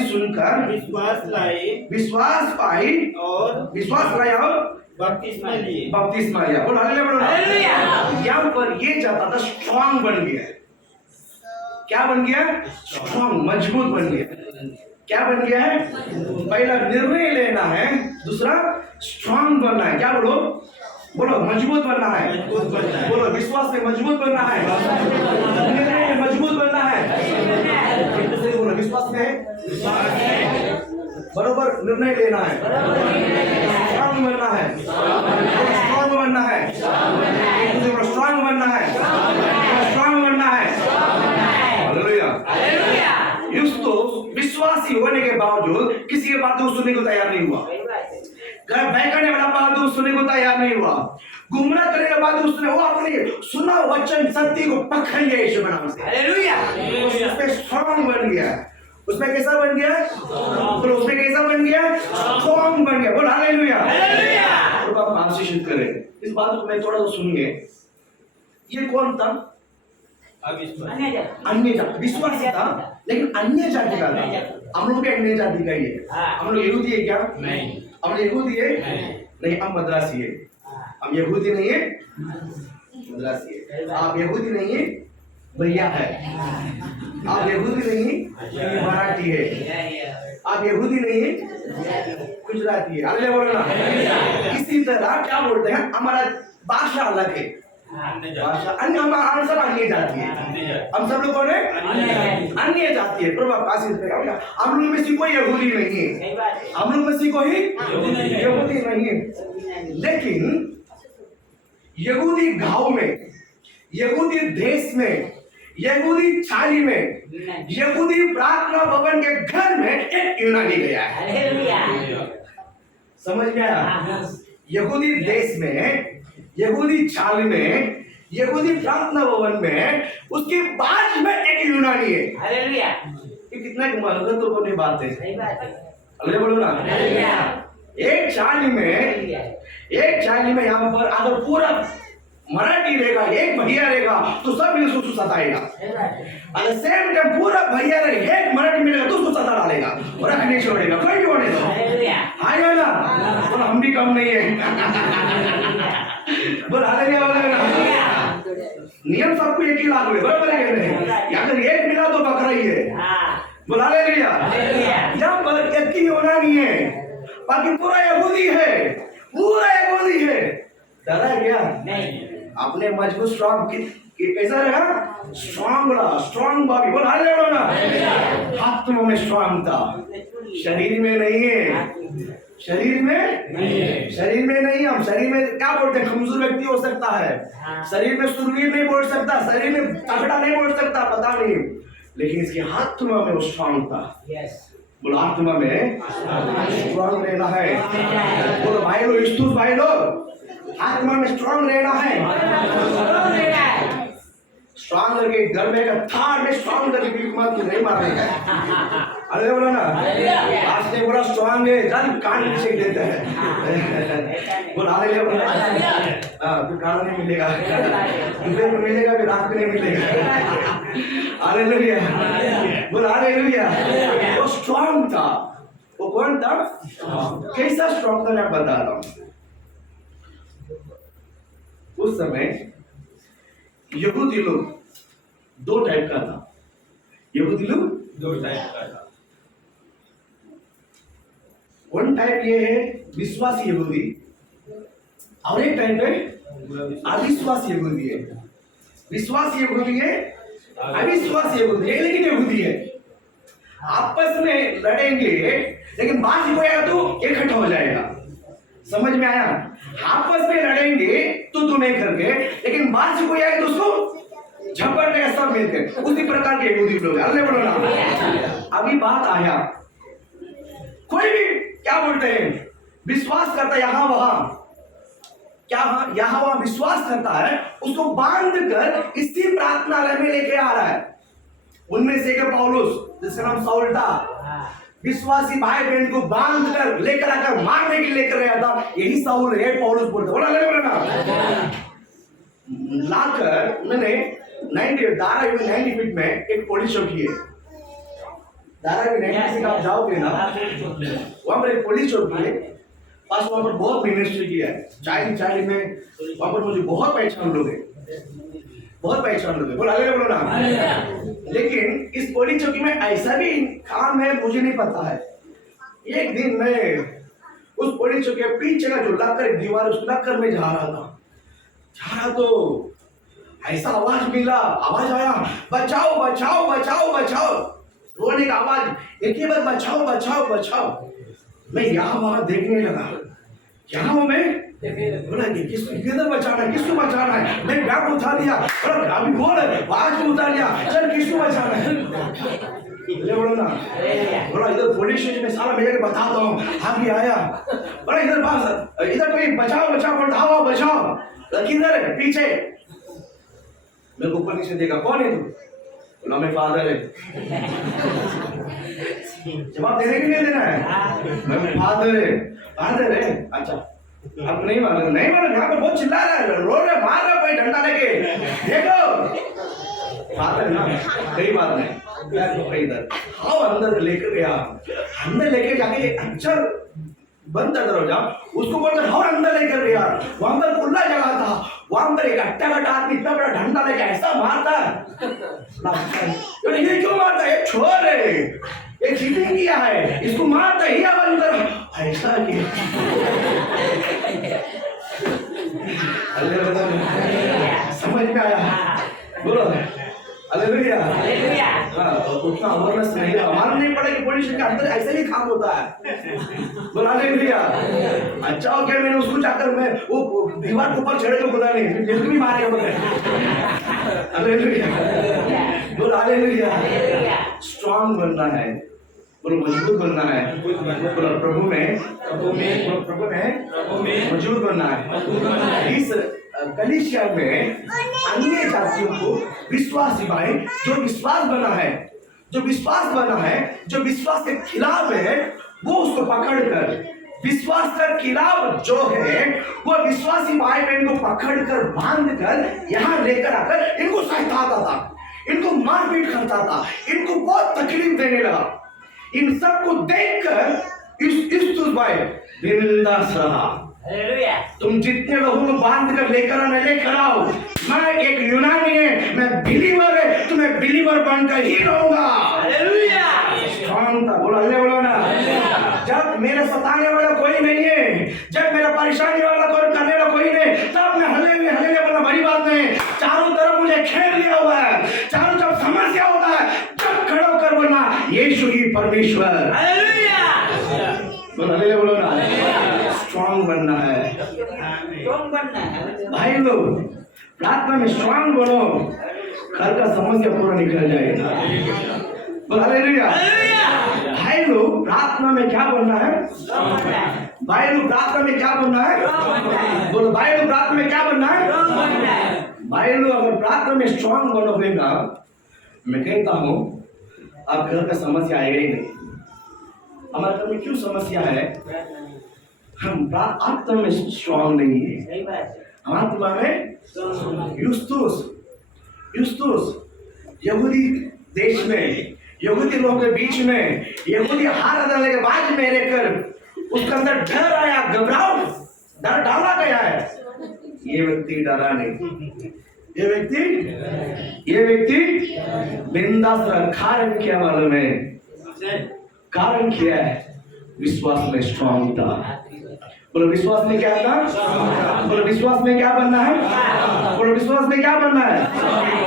सुनकर विश्वास पाए और बपतिस्मा लिया। बोल हालेलुया। यहाँ पर ये जाता था, स्ट्रांग बन गया। क्या बन गया? स्ट्रांग, मजबूत बन गया। क्या बन गया है? पहला निर्णय लेना है, दूसरा स्ट्रांग बनना है। क्या बोलो? बोलो मजबूत बनना है, बोलो विश्वास में मजबूत बनना है, निर्णय में मजबूत बनना है। बोलो विश्वास में बरोबर निर्णय लेना है, स्ट्रांग बनना है, स्ट्रांग बनना है, स्ट्रांग बनना है, स्ट्रांग बनना है। हालेलुया। युस्तुस विश्वासी होने के बावजूद किसी की बात सुनने को तैयार नहीं हुआ, बहकाने वाला बात सुनने को तैयार नहीं हुआ, गुमराह करने के बाद उसने वो अपने सुना वचन सत्य को पकड़ लिया यीशु के नाम से। हालेलुया। उसमें स्ट्रांग बन गया। उसमें कैसा बन गया? बोलो उसमें कैसा बन गया? स्ट्रांग बन गया। बोल हालेलुया। हालेलुया। तो आप आशीषित करें। इस बात को मैं थोड़ा सा सुनिए। ये कौन था? अन्य जाति, विश्वासी था लेकिन अन्य जाति का था। हम लोग भी अन्य जाति का ही है। हम लोग यहूदी है क्या? नहीं। हम यहूदी है? नहीं, हम मद्रासी है। हम यहूदी नहीं है, मद्रासी है। आप यहूदी नहीं है, भैया है। आप यहूदी नहीं है, मराठी है। आप यहूदी नहीं है, गुजराती है। अगले बोलो ना। इसी तरह क्या बोलते हैं, हमारा भाषा अलग है, भाषा अन्य, हम सब अन्य जाति है। हम सब लोग कौन है? अन्य जाति है। प्रभु आपका आशीष करेगा। हम लोग में से कोई यहूदी नहीं है, हम लोग में से कोई यहूदी नहीं है। लेकिन यहूदी गांव में, यहूदी देश में, यहूदी चाली में, यहूदी प्रार्थना भवन के घर में एक यूनानी गया है। समझ में आया? यहूदी देश में, यहूदी चाल में, यहूदी प्रार्थना भवन में, उसके बाद में एक यूनानी है। हालेलुया। ये कितना महत्वपूर्ण बात है। सही बात है। अगले बोलो ना। एक चाली में यहाँ पर अगर पूरा मराठी रहेगा, एक भैया रहेगा तो सब मिलकर उसको सताएगा। अगर सेम टाइम पूरा भैया रहेगा, एक मराठी मिलेगा तो उसको सता डालेगा और नहीं छोड़ेगा, कोई भी होने दो। आएगा ना? और हम भी कम नहीं है। बोल हालेलुया, हालेलुया। नियम सबको एक ही लागू है, बराबर है नहीं? अगर एक मिला तो बकरा ही है। बोल हालेलुया। यहाँ पर एक ही होना नहीं है, बाकी पूरा यहूदी है, पूरा यहूदी है। डरा है क्या? नहीं। अपने मजबूत स्ट्रांग कैसा रहेगा? स्ट्रांग रहा, स्ट्रांग बॉडी। बोल हालेलुया। आत्मा में स्ट्रांग था, शरीर में नहीं है। शरीर में नहीं, शरीर में नहीं। हम शरीर में क्या बोलते हैं, कमजोर व्यक्ति हो सकता है, शरीर में सुरवीर नहीं बोल सकता, शरीर में तगड़ा नहीं बोल सकता, पता नहीं, लेकिन इसकी आत्मा में वो स्ट्रांग था। बोलो आत्मा में स्ट्रांग रहना है। बोलो भाई लोग, स्तुति भाई लोग, आत्मा में स्ट्रांग रहना है। स्ट्रांग करके घर में थार में स्ट्रांग करके भी मत नहीं मारने का। अरे बोला ना, आज ने बोला स्ट्रांग है, जन कान से देते हैं। बोला हालेलुया बोला। हाँ, फिर खाना नहीं मिलेगा, दोपहर में मिलेगा, फिर रात में नहीं मिलेगा। हालेलुया बोला, हालेलुया। वो स्ट्रांग था। वो कौन था? कैसा स्ट्रांग था मैं बता रहा हूँ। उस समय यहूदी लोग दो टाइप का था। यहूदी लोग दो टाइप का था। वन टाइप ये है विश्वासी यहूदी, और एक टाइप है अविश्वासी यहूदी है। विश्वासी यहूदी है, अविश्वासी यहूदी है, लेकिन यहूदी है। आपस में लड़ेंगे, लेकिन बात को आया तो इकट्ठा हो जाएगा। समझ में आया? आपस में लड़ेंगे तो नहीं करके, लेकिन बात से कोई आए तो उसको झपट देगा सब मिलकर। उसी प्रकार के यहूदी लोग। अल्लाह बोलो ना। अभी बात आया, कोई भी क्या बोलते हैं, विश्वास करता है यहां वहां, क्या यहां वहां विश्वास करता है, उसको बांध कर इसी प्रार्थनालय में लेके आ रहा है। उनमें से एक पौलुस, जिसका नाम शाऊल था, विश्वासी भाई बहन को बांध कर लेकर आकर मारने के लिए लेकर गया था। यही शाऊल है, पौलुस बोलते। बोला लाकर उन्होंने 90 फीट में एक पुलिस चौकी है। धारावी 90 फीट आप जाओगे ना, वहां पर एक पुलिस चौकी है। पास वहां पर बहुत मिनिस्ट्री किया है। चाइल्ड में वहां पर मुझे बहुत पहचान लोग हैं, बहुत पहचान लोग हैं। बोला बोलो ना। लेकिन इस पुलिस चौकी में ऐसा भी काम है, मुझे नहीं पता है। एक दिन मैं उस पुलिस चौकी के पीछे का जो लक्कर दीवार, उस लक्कर में जा रहा तो ऐसा आवाज मिला, आवाज आया, बचाओ बचाओ बचाओ बचाओ, रोने का आवाज। एक ही बार बचाओ बचाओ बचाओ। मैं यहाँ वहां देखने लगा, यहाँ मैं बोला कि किधर बचाना है, किसको बचाना है। मैं बैग उठा लिया, अभी बोल आज को उतार लिया, चल किसको बचाना है। बोलो ना, बोला इधर पुलिस स्टेशन में सारा मैं बताता हूँ। अभी आया, बोला इधर पास, इधर कोई बचाओ बचाओ, बताओ बचाओ। किधर है? पीछे। मेरे को ऊपर नीचे देखा, कौन है तू? बोला मैं फादर है। जवाब देने के लिए देना है, मैं फादर है। अच्छा, अब नहीं मालूम, नहीं मालूम। यहाँ पर बहुत चिल्ला रहा है, रो रहा, मार रहा, कोई डंडा लेके। देखो फादर ना, कोई बात नहीं। इधर आओ, अंदर लेकर गया। अंदर लेके जाके अच्छा बंद कर दरवाजा, उसको बोलते और अंदर लेकर गया। वहां पर खुला जगह था, वहां पर एक अट्टा आदमी इतना बड़ा डंडा लेके ऐसा मारता है। ये क्यों मारता है? छोर है, एक चीटिंग किया है, इसको मारता ही अब अंदर ऐसा किया। समझ में आया? बोलो हालेलुया। हाँ, उतना अवेयरनेस नहीं है, हमारा नहीं पड़ा कि पुलिस के अंदर ऐसे ही काम होता है। बोलो हालेलुया। अच्छा हो गया, मैंने उसको जाकर मैं वो दीवार के ऊपर चढ़े तो खुदा नहीं, दिल भी मारे बोले। हालेलुया। बोलो हालेलुया। स्ट्रांग बनना है, बोलो मजबूत बनना है। बोलो प्रभु में मजबूत बनना है। इस कलीसिया में अन्य जातियों को विश्वासी भाई जो विश्वास बना है, जो विश्वास के खिलाफ है, वो उसको पकड़कर, विश्वास का खिलाफ जो है वो विश्वासी भाई बहन को पकड़कर बांध कर यहाँ लेकर आकर इनको सताता था, इनको मारपीट करता था, इनको बहुत तकलीफ देने लगा। इन सबको देखकर इस भाई बिंदास रहा। तुम जितने लोगों को बांध कर लेकर आओ। मैं एक यूनानी है, मैं बिलीवर है, तो मैं बिलीवर बनकर ही रहूंगा। बोलो ना। जब मेरे सताने वाला कोई नहीं है, जब मेरा परेशानी वाला कोई करने वाला कोई नहीं, तब मैं हले बोलना बड़ी बात नहीं। चारों तरफ मुझे घेर लिया हुआ है, चारों तरफ समस्या होता है, जब खड़ा होकर बोलना यीशु ही परमेश्वर। हालेलुया बोलो ना, स्ट्रांग बनना है। स्ट्रॉन्ग बनना है भाई लोग प्रार्थना में स्ट्रांग बनो, घर का समस्या पूरा निकल जाएगा। बोलो हालेलुया। भाई लोग प्रार्थना में क्या बनना है? स्ट्रॉन्ग बनना है भाई लोग प्रार्थना में क्या बनना है? बोलो भाई लोग प्रार्थना में क्या बनना है? स्ट्रॉन्ग बनना है भाई लोग अगर प्रार्थना में स्ट्रांग बनोगे ना, मैं कहता हूँ आप घर का समस्या आएगा ही नहीं। हमारे घर में क्यों समस्या है? हम आत्मा में स्ट्रांग नहीं है। सही बात है हम आत्मा में स्ट्रॉन्ग यूस्तुस यहूदी देश में, यहूदी लोगों के बीच में, यहूदी हार डालने के बाद में रहकर उसके अंदर डर आया, घबराहट, डर डाला गया है। ये व्यक्ति डरा नहीं, ये व्यक्ति बिंदास रहा। कारण क्या मालूम है? कारण क्या है? विश्वास में स्ट्रांग था। बोलो विश्वास में क्या था? बोलो विश्वास में क्या बनना है? बोलो विश्वास में क्या बनना है?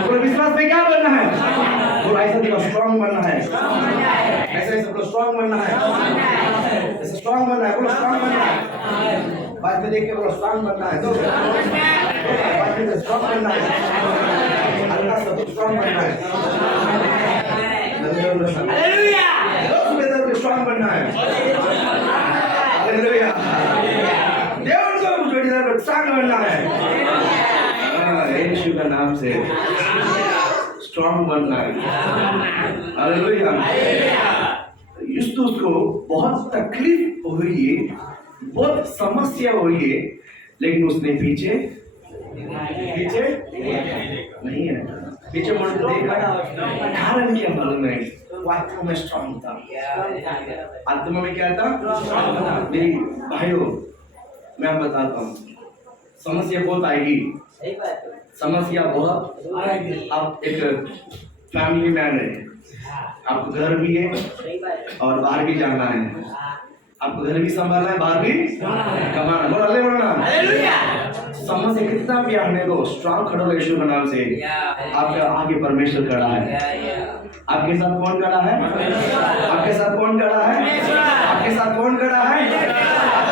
बोलो विश्वास में क्या बनना है? बोलो ऐसा देखो स्ट्रांग बनना है, ऐसा बोलो स्ट्रांग बनना है, ऐसा स्ट्रांग बनना है। बोलो स्ट्रांग बनना है, बाद में देख के बोलो स्ट्रांग बनना है। तो बाद में स्ट्रांग बनना है, हल्का सा स्ट्रांग बनना है। हालेलुया स्ट्रांग बनना है। हालेलुया। देव को जोड़ीदार स्ट्रांग बनना है। यीशु का नाम से स्ट्रांग बनना है। हालेलुया। यूस्तुस को बहुत तकलीफ हुई है, बहुत समस्या हुई है, लेकिन उसने पीछे नहीं है, पीछे मुड़ के देखा। कारण क्या मालूम है? वो आत्मा में स्ट्रांग था। आत्मा में क्या था? मेरी भाइयों, मैं आपको बताता हूँ, समस्या बहुत आएगी, सही बात है समस्या बहुत। आप एक फैमिली मैन है, आपको घर भी है सही बात है और बाहर भी जाना है, आपको घर भी संभालना है, बाहर भी कमाना। बोलो हालेलुया। समस्या कितना भी आने दो, स्ट्रांग खड़ो यीशु के नाम से। आपके आगे परमेश्वर खड़ा है। आपके साथ कौन खड़ा है? आपके साथ कौन खड़ा है? आपके साथ कौन खड़ा है?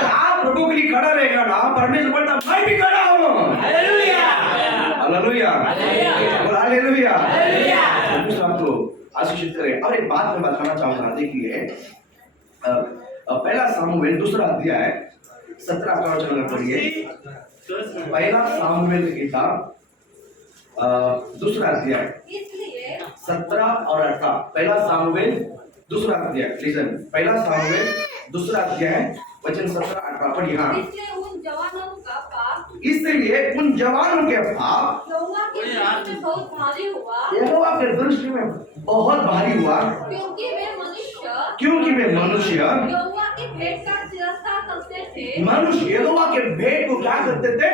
आप प्रभु के लिए खड़ा रहेगा ना, परमेश्वर बोलता मैं भी खड़ा हूँ। हालेलुया। बोलो हालेलुया। परमेश्वर आपको आशीषित करे। और एक बात मैं बताना चाहूंगा, देखिए पहला सामुएल दूसरा अध्याय 17 वचन पढ़िए। पहला सामुएल की किताब दूसरा अध्याय इसलिए 17 और 18। पहला सामुएल दूसरा अध्याय, लिसन, पहला सामुएल दूसरा अध्याय वचन 17-18 पढ़िए। हाँ, इसलिए उन जवानों का पाप इसलिए उन जवानों के पाप यहोवा की दृष्टि में बहुत भारी हुआ, यहोवा के दृष्टि में बहुत भारी हुआ, क्योंकि वे मनुष्य यहोवा की भेंट का तिरस्कार करते थे। मनुष्य यहोवा के भेंट को क्या करते थे?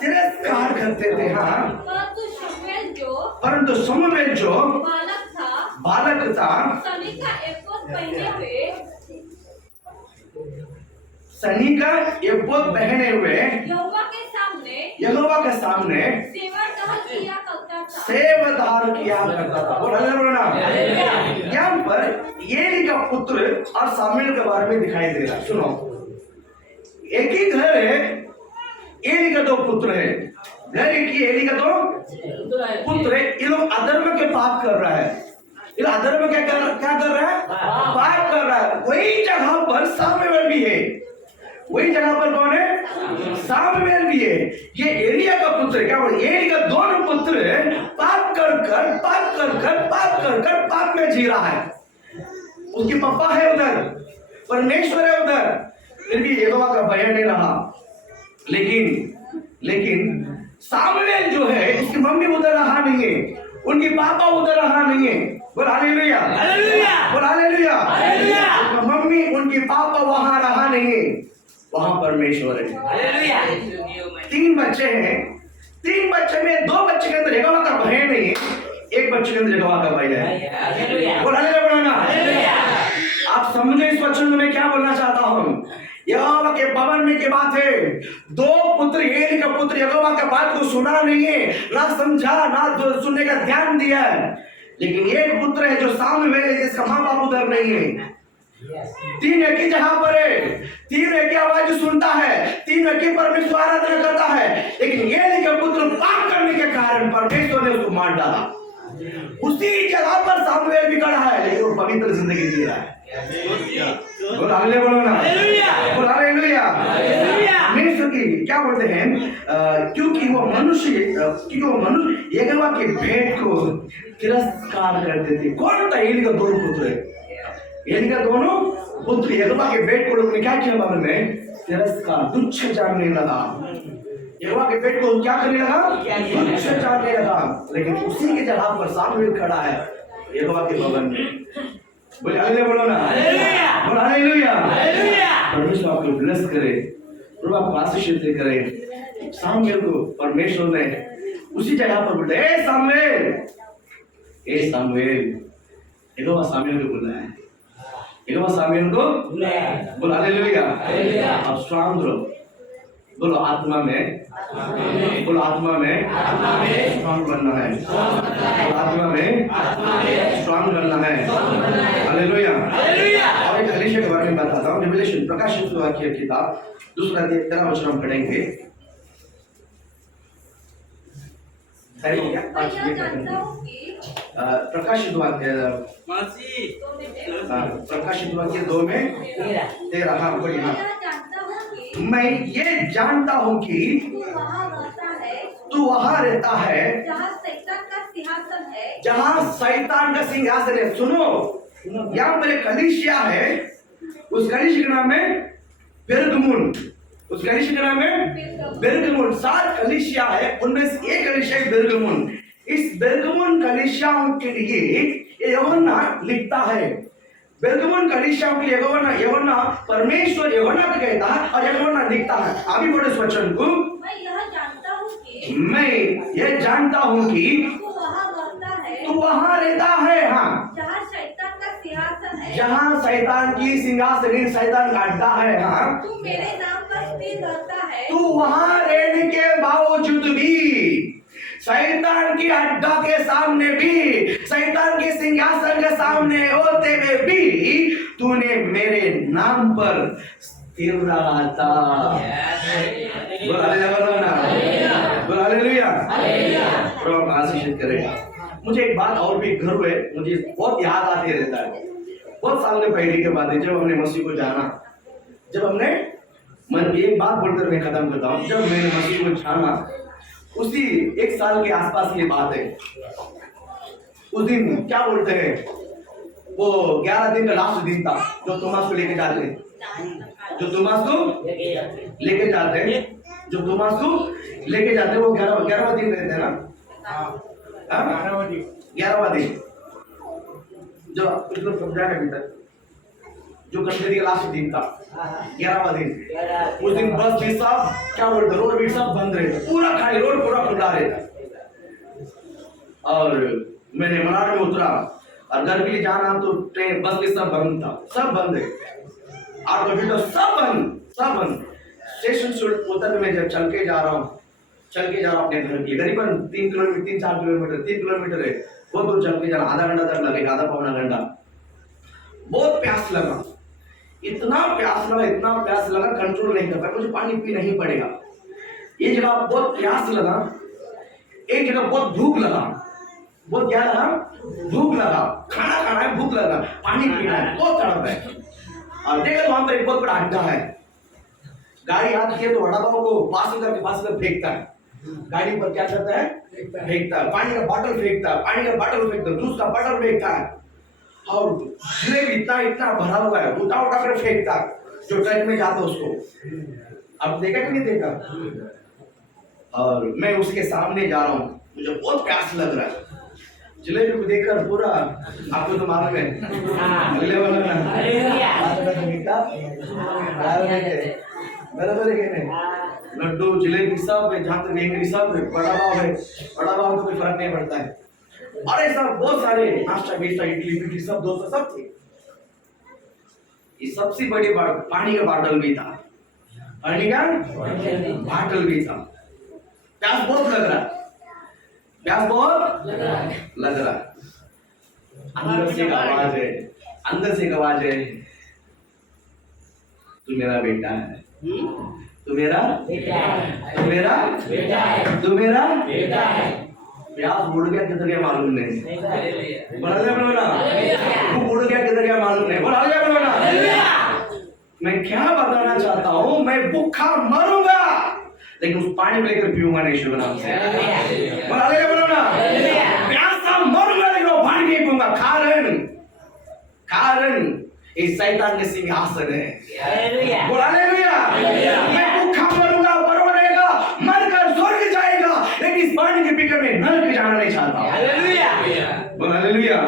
तिरस्कार करते थे। हाँ, परंतु शमूएल जो बालक था, सनी का एपोद पहने हुए यहोवा के सामने सेवादार किया करता था। बोलो ना, यहाँ पर एली का पुत्र और सामुएल के बारे में दिखाई दे रहा। सुनो, एक ही घर है, एली का 2 पुत्र है। घर एक ही, एली का 2 पुत्र है। ये लोग अधर्म के पाप कर रहा है। ये अधर्म क्या कर रहा है? पाप कर रहा है। वही जगह पर सामुएल भी है। वही जगह पर कौन है? सामुएल भी है। ये एलिया का पुत्र, क्या बोले? एली का 2 पुत्र पाप कर पाप में जी रहा है। उसके पापा है उधर, परमेश्वर है उधर, फिर भी यहोवा का भय नहीं रहा। लेकिन सामुएल जो है, उसकी मम्मी उधर रहा नहीं है, उनके पापा उधर रहा नहीं है। बोल हालेलुया। बोल हालेलुया। मम्मी, उनके पापा वहां रहा नहीं है, वहां परमेश्वर है। 3 बच्चे हैं, 3 बच्चे में 2 बच्चे के अंदर यहोवा का भय नहीं है, 1 बच्चे के अंदर यहोवा का भय है। बोल हालेलुया। आप समझे इस वचन में क्या बोलना चाहता हूं? यहोवा के भवन में की बात है। 2 पुत्र, एली का पुत्र यहोवा के बात को सुना नहीं है, ना समझा, ना सुनने का ध्यान दिया है। लेकिन एक पुत्र है जो सामुएल है, जिसका माँ बाप उधर नहीं है। तीन व्यक्ति जहां पर है, तीन व्यक्ति आवाज सुनता है, तीन व्यक्ति परमेश्वर आराधना करता है, लेकिन एली का पुत्र पाप करने के कारण परमेश्वर ने उसको मार डाला। उसी जगह पर सामुएल भी खड़ा है, लेकिन वो पवित्र जिंदगी जी रहा है। बोलो हालेलुया, बोलो ना बोलो हालेलुया। परमेश्वर की क्या बोलते हैं, क्योंकि वो मनुष्य यहोवा के भेंट को तिरस्कार करते थे। कौन था? एली का दोनों पुत्र है। एली का दोनों पुत्र यहोवा के भेंट को लोगों ने क्या किया? मालूम है? तिरस्कार, तुच्छ जानने लगा। यहोवा के भेंट को क्या करने लगा? तुच्छ जानने लगा। लेकिन उसी के जगह पर सामुएल खड़ा है यहोवा के भवन में। बोले हालेलुया, बोलो ना बोलो हालेलुया। परमेश्वर आपको ब्लेस करे, प्रभु आपको आशीषित करे। सामुएल को परमेश्वर ने उसी जगह पर बोलते, ए सामुएल, यहोवा सामुएल को बुलाया है, यहोवा सामुएल को बुलाया। बोलो हालेलुया। अब स्ट्रांग रहो, बोलो आत्मा में, बोलो आत्मा में स्ट्रांग बनना है, बोलो आत्मा में स्ट्रांग बनना है। हालेलुया। और एक कलीसिया के बारे में बताता हूँ। रिवलेशन, प्रकाशित वाक्य किताब 2 अध्याय 13 वचन हम पढ़ेंगे। मैं यह जानता हूँ कि प्रकाशित वाक्य प्रकाशित वाक्य 2 में 13। हाँ पढ़िए। हाँ, मैं ये जानता हूँ कि तू वहाँ रहता है जहाँ शैतान का सिंहासन है, जहाँ शैतान का सिंहासन है। सुनो, यहाँ पर एक कलीसिया है, उस कलीसिया का नाम है पेरगमुन। उस कलीसिया का नाम है पेरगमुन। 7 कलीसिया है, उनमें से एक कलीसिया है पेरगमुन। इस पेरगमुन कलीसियाओं के लिए यूहन्ना लिखता है। पेरगमुन कलीसियाओं के लिए यूहन्ना परमेश्वर यूहन्ना को कहता है और यूहन्ना लिखता है। अभी पढ़ो इस वचन को। मैं यह जानता हूँ कि तू वहाँ रहता है। हाँ, जहाँ शैतान का सिंहासन है, जहाँ शैतान की सिंहासन, शैतान का अड्डा है। हाँ, तू मेरे नाम पर स्थिर रहता है। तू वहाँ रहने के बावजूद भी, शैतान की अड्डा के सामने भी, शैतान के सिंहासन के सामने होते हुए भी तूने मेरे नाम पर स्थिर रहा था। बोल हालेलुया। प्रभु आशीषित करेगा। मुझे एक बात और भी घर हुए, मुझे बहुत याद आते रहता है। बहुत साल के पहले के बाद जब हमने मसीह को जाना, जब हमने एक बात बोलकर मैं खत्म करता हूँ, जब मैंने मसीह को जाना उसी 1 साल के आसपास की बात है। उस दिन क्या बोलते हैं, वो 11 दिन का लास्ट दिन था, जो थोमास को लेके जाते हैं, जो थोमास को लेके जाते हैं, जो थोमास को लेके जाते हैं, वो 11वां दिन रहते हैं ना। 11वां दिन जो समझा के भीतर, जो कंट्री का लास्ट दिन था, 11वां दिन। उस दिन बस भी सब क्या बोलते, रोड भी सब बंद रहता, पूरा खाली रोड पूरा खुला रहता। और मैंने मनार में उतरा और घर के लिए जाना तो ट्रेन बस भी सब बंद था, सब बंद है। और कभी तो सब बंद। स्टेशन से उतर मैं जब चल के जा रहा हूँ अपने घर के लिए, करीबन 3-4 किलोमीटर 3 किलोमीटर है, वो तो चल के जाना, आधा घंटा तक लगेगा, आधा पौना घंटा। बहुत प्यास लगा, इतना प्यास लगा कंट्रोल नहीं कर पाया, मुझे पानी पीना ही पड़ेगा। ये जगह बहुत प्यास लगा, एक जगह बहुत भूख लगा, बहुत क्या लगा, भूख लगा, खाना खाना है, भूख लगा, पानी पीना है, बहुत तड़प है। और देखो वहां पर एक बहुत बड़ा अड्डा है, गाड़ी आती है तो वड़ा पाव को पास करके फेंकता है, गाड़ी पर क्या करता है, फेंकता है, पानी का बॉटल फेंकता है, जूस का बॉटल फेंकता है, और जलेबी इतना भरा हुआ है, उठा कर फेंकता है, जो ट्रेन में जाता उसको। अब देखा कि नहीं देखा? और मैं उसके सामने जा रहा हूँ, मुझे बहुत प्यास लग रहा है, जलेबी को देखकर पूरा, आपको तो मालूम है, बराबर है कि नहीं? लड्डू जलेबी सब है, जहाँ तक बेकरी सब है, बड़ा पाव तो कोई फर्क नहीं पड़ता है, अरे सब बहुत सारे नाश्ता इडली पिटली सब दोस्त सब थे। ये सबसे बड़ी बात, पानी का बॉटल भी था, पानी का बॉटल भी था। प्यास बहुत लग रहा अंदर से एक आवाज है, तू मेरा बेटा है, तू मेरा बेटा है, तू मेरा बेटा है, तू मेरा बेटा है। प्यास उड़ गया किधर गया मालूम नहीं। बोला वो उड़ गया किधर गया मालूम नहीं। बोला मैं क्या बताना चाहता हूँ, मैं भूखा मरूंगा लेकिन उस पानी को लेकर पीऊंगा नहीं शुभ नाम से। बोला प्यासा मरूंगा लेकिन वो पानी नहीं पीऊंगा। कारण इस शैतान के सिंहासन है। बोला मैं भूखा मरूंगा, मरोड़ेगा, मरकर स्वर्ग जाएगा, लेकिन इस पानी के पीकर मैं नरक जाना नहीं चाहता। बोला हालेलुया।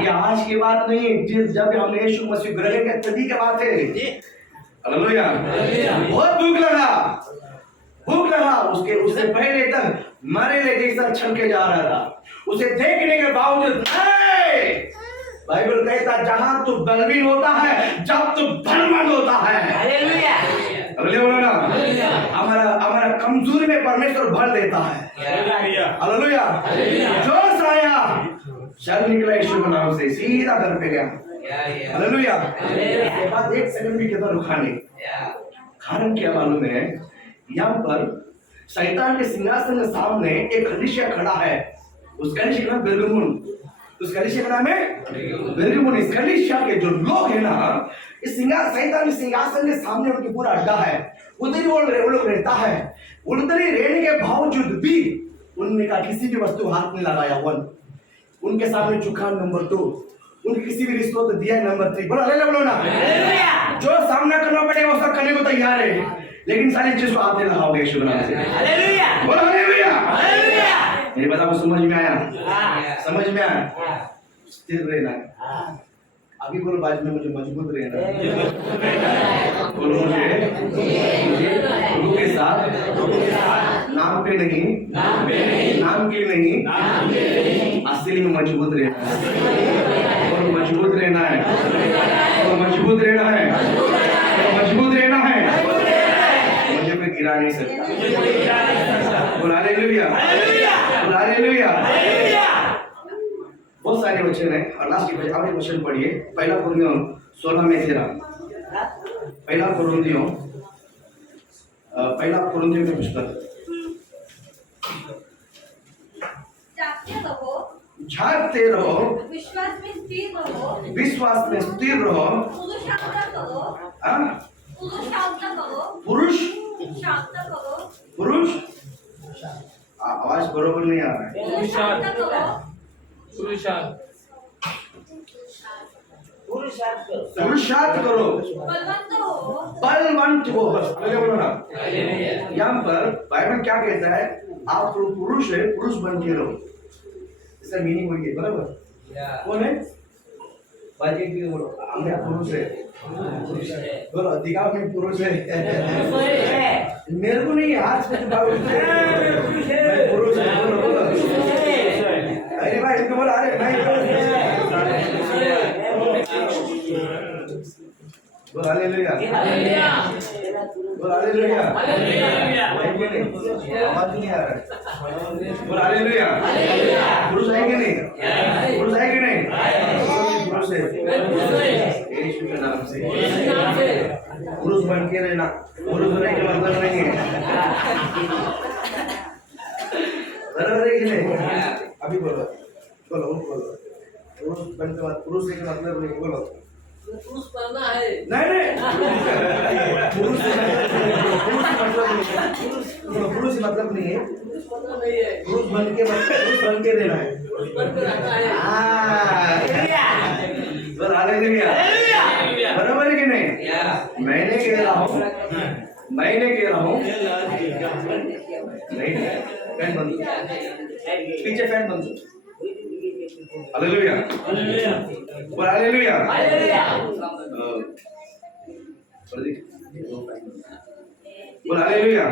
ये आज की बात नहीं, जब हमने यीशु मसीह ग्रहण किया तभी की बात है। हालेलुया। बहुत भूख लगा उससे पहले तक मरे लेके जैसा छलके जा रहा था। उसे देखने के बावजूद नहीं, बाइबल कहता जहां तू बलवीन होता है, जब तू बलवान होता है। हालेलुया। हमारा कमजोरी में परमेश्वर भर देता है। हालेलुया। जोश आया, चल निकला यीशु के नाम से, सीधा घर पे गया। हालेलुया। उसके बाद एक सेकंड भी कितना रुका नहीं। कारण क्या मालूम है, यहाँ पर शैतान के सिंहासन के सामने एक कलीसिया खड़ा है। उस कलीसिया का नाम बेरगमुन। उस कलीसिया का नाम है बेरगमुन। इस कलीसिया के जो लोग हैं ना, इस शैतान के सिंहासन के सामने उनकी पूरा अड्डा है। उधर ही वो लोग रहता है। उधर ही रहने के बावजूद भी उन्होंने कहा किसी भी वस्तु हाथ में लगाया 1, उनके सामने झुका नंबर 2, उनके किसी भी रिश्तों को दिया नंबर 3। बोलो ना, जो सामना करना पड़ेगा वो सब करने को तैयार है, लेकिन सारी चीज को आपने लगाओगे यीशु के नाम से। बोलो हालेलुया। मेरी बात आपको समझ में आया? समझ में आया? स्थिर रहना है। अभी बोलो बाद में मुझे मजबूत रहना है। बोलो मुझे प्रभु के साथ नाम पे नहीं, नाम के नहीं, असली में मजबूत रहना है। बोलो मजबूत रहना है। बोलो मजबूत रहना है। बोलो मजबूत रहना है। मुझे कोई गिरा नहीं सकता। बोलो हालेलुया। बोलो हालेलुया। बहुत सारे वचन है और लास्ट के आप एक वचन पढ़िए, पहला कुरिन्थियों 16 में 13। पहला कुरिन्थियों के पुस्तक। झांकते रहो, विश्वास में स्थिर रहो, विश्वास में स्थिर रहो, पुरुषार्थ करो, पुरुष आवाज बरोबर नहीं आ रहा है। पुरुषार्थ करो, बलवंत हो। यहाँ पर बाइबल क्या कहता है, आप पुरुष है, पुरुष बन के रहो। इसका मीनिंग वही है, बराबर? कौन है? बाजी भी बोलो, मैं पुरुष है। बोलो दिखाओ मैं पुरुष है। मेरे को नहीं, आज मैं पुरुष है। बोलो अरे भाई इसको बोला, अरे भाई बोल हालेलुया। बोल हालेलुया। आवाज नहीं आ रहा है। बोल हालेलुया। पुरुष है कि नहीं? पुरुष है कि नहीं? पुरुष है यीशु के नाम से। पुरुष बन के रहना, पुरुष होने का मतलब नहीं है, बराबर है कि नहीं? अभी बोलो पुरुष बन के बाद पुरुष के मतलब नहीं। बोलो पुरुष बनना है। नहीं पुरुष मतलब नहीं है। पुरुष बन के रहना है। बराबर है कि नहीं? मैंने कह रहा हूँ नहीं, फैन बंद, पीछे फैन बंद। हालेलुया। बोल हालेलुया। बोल हालेलुया।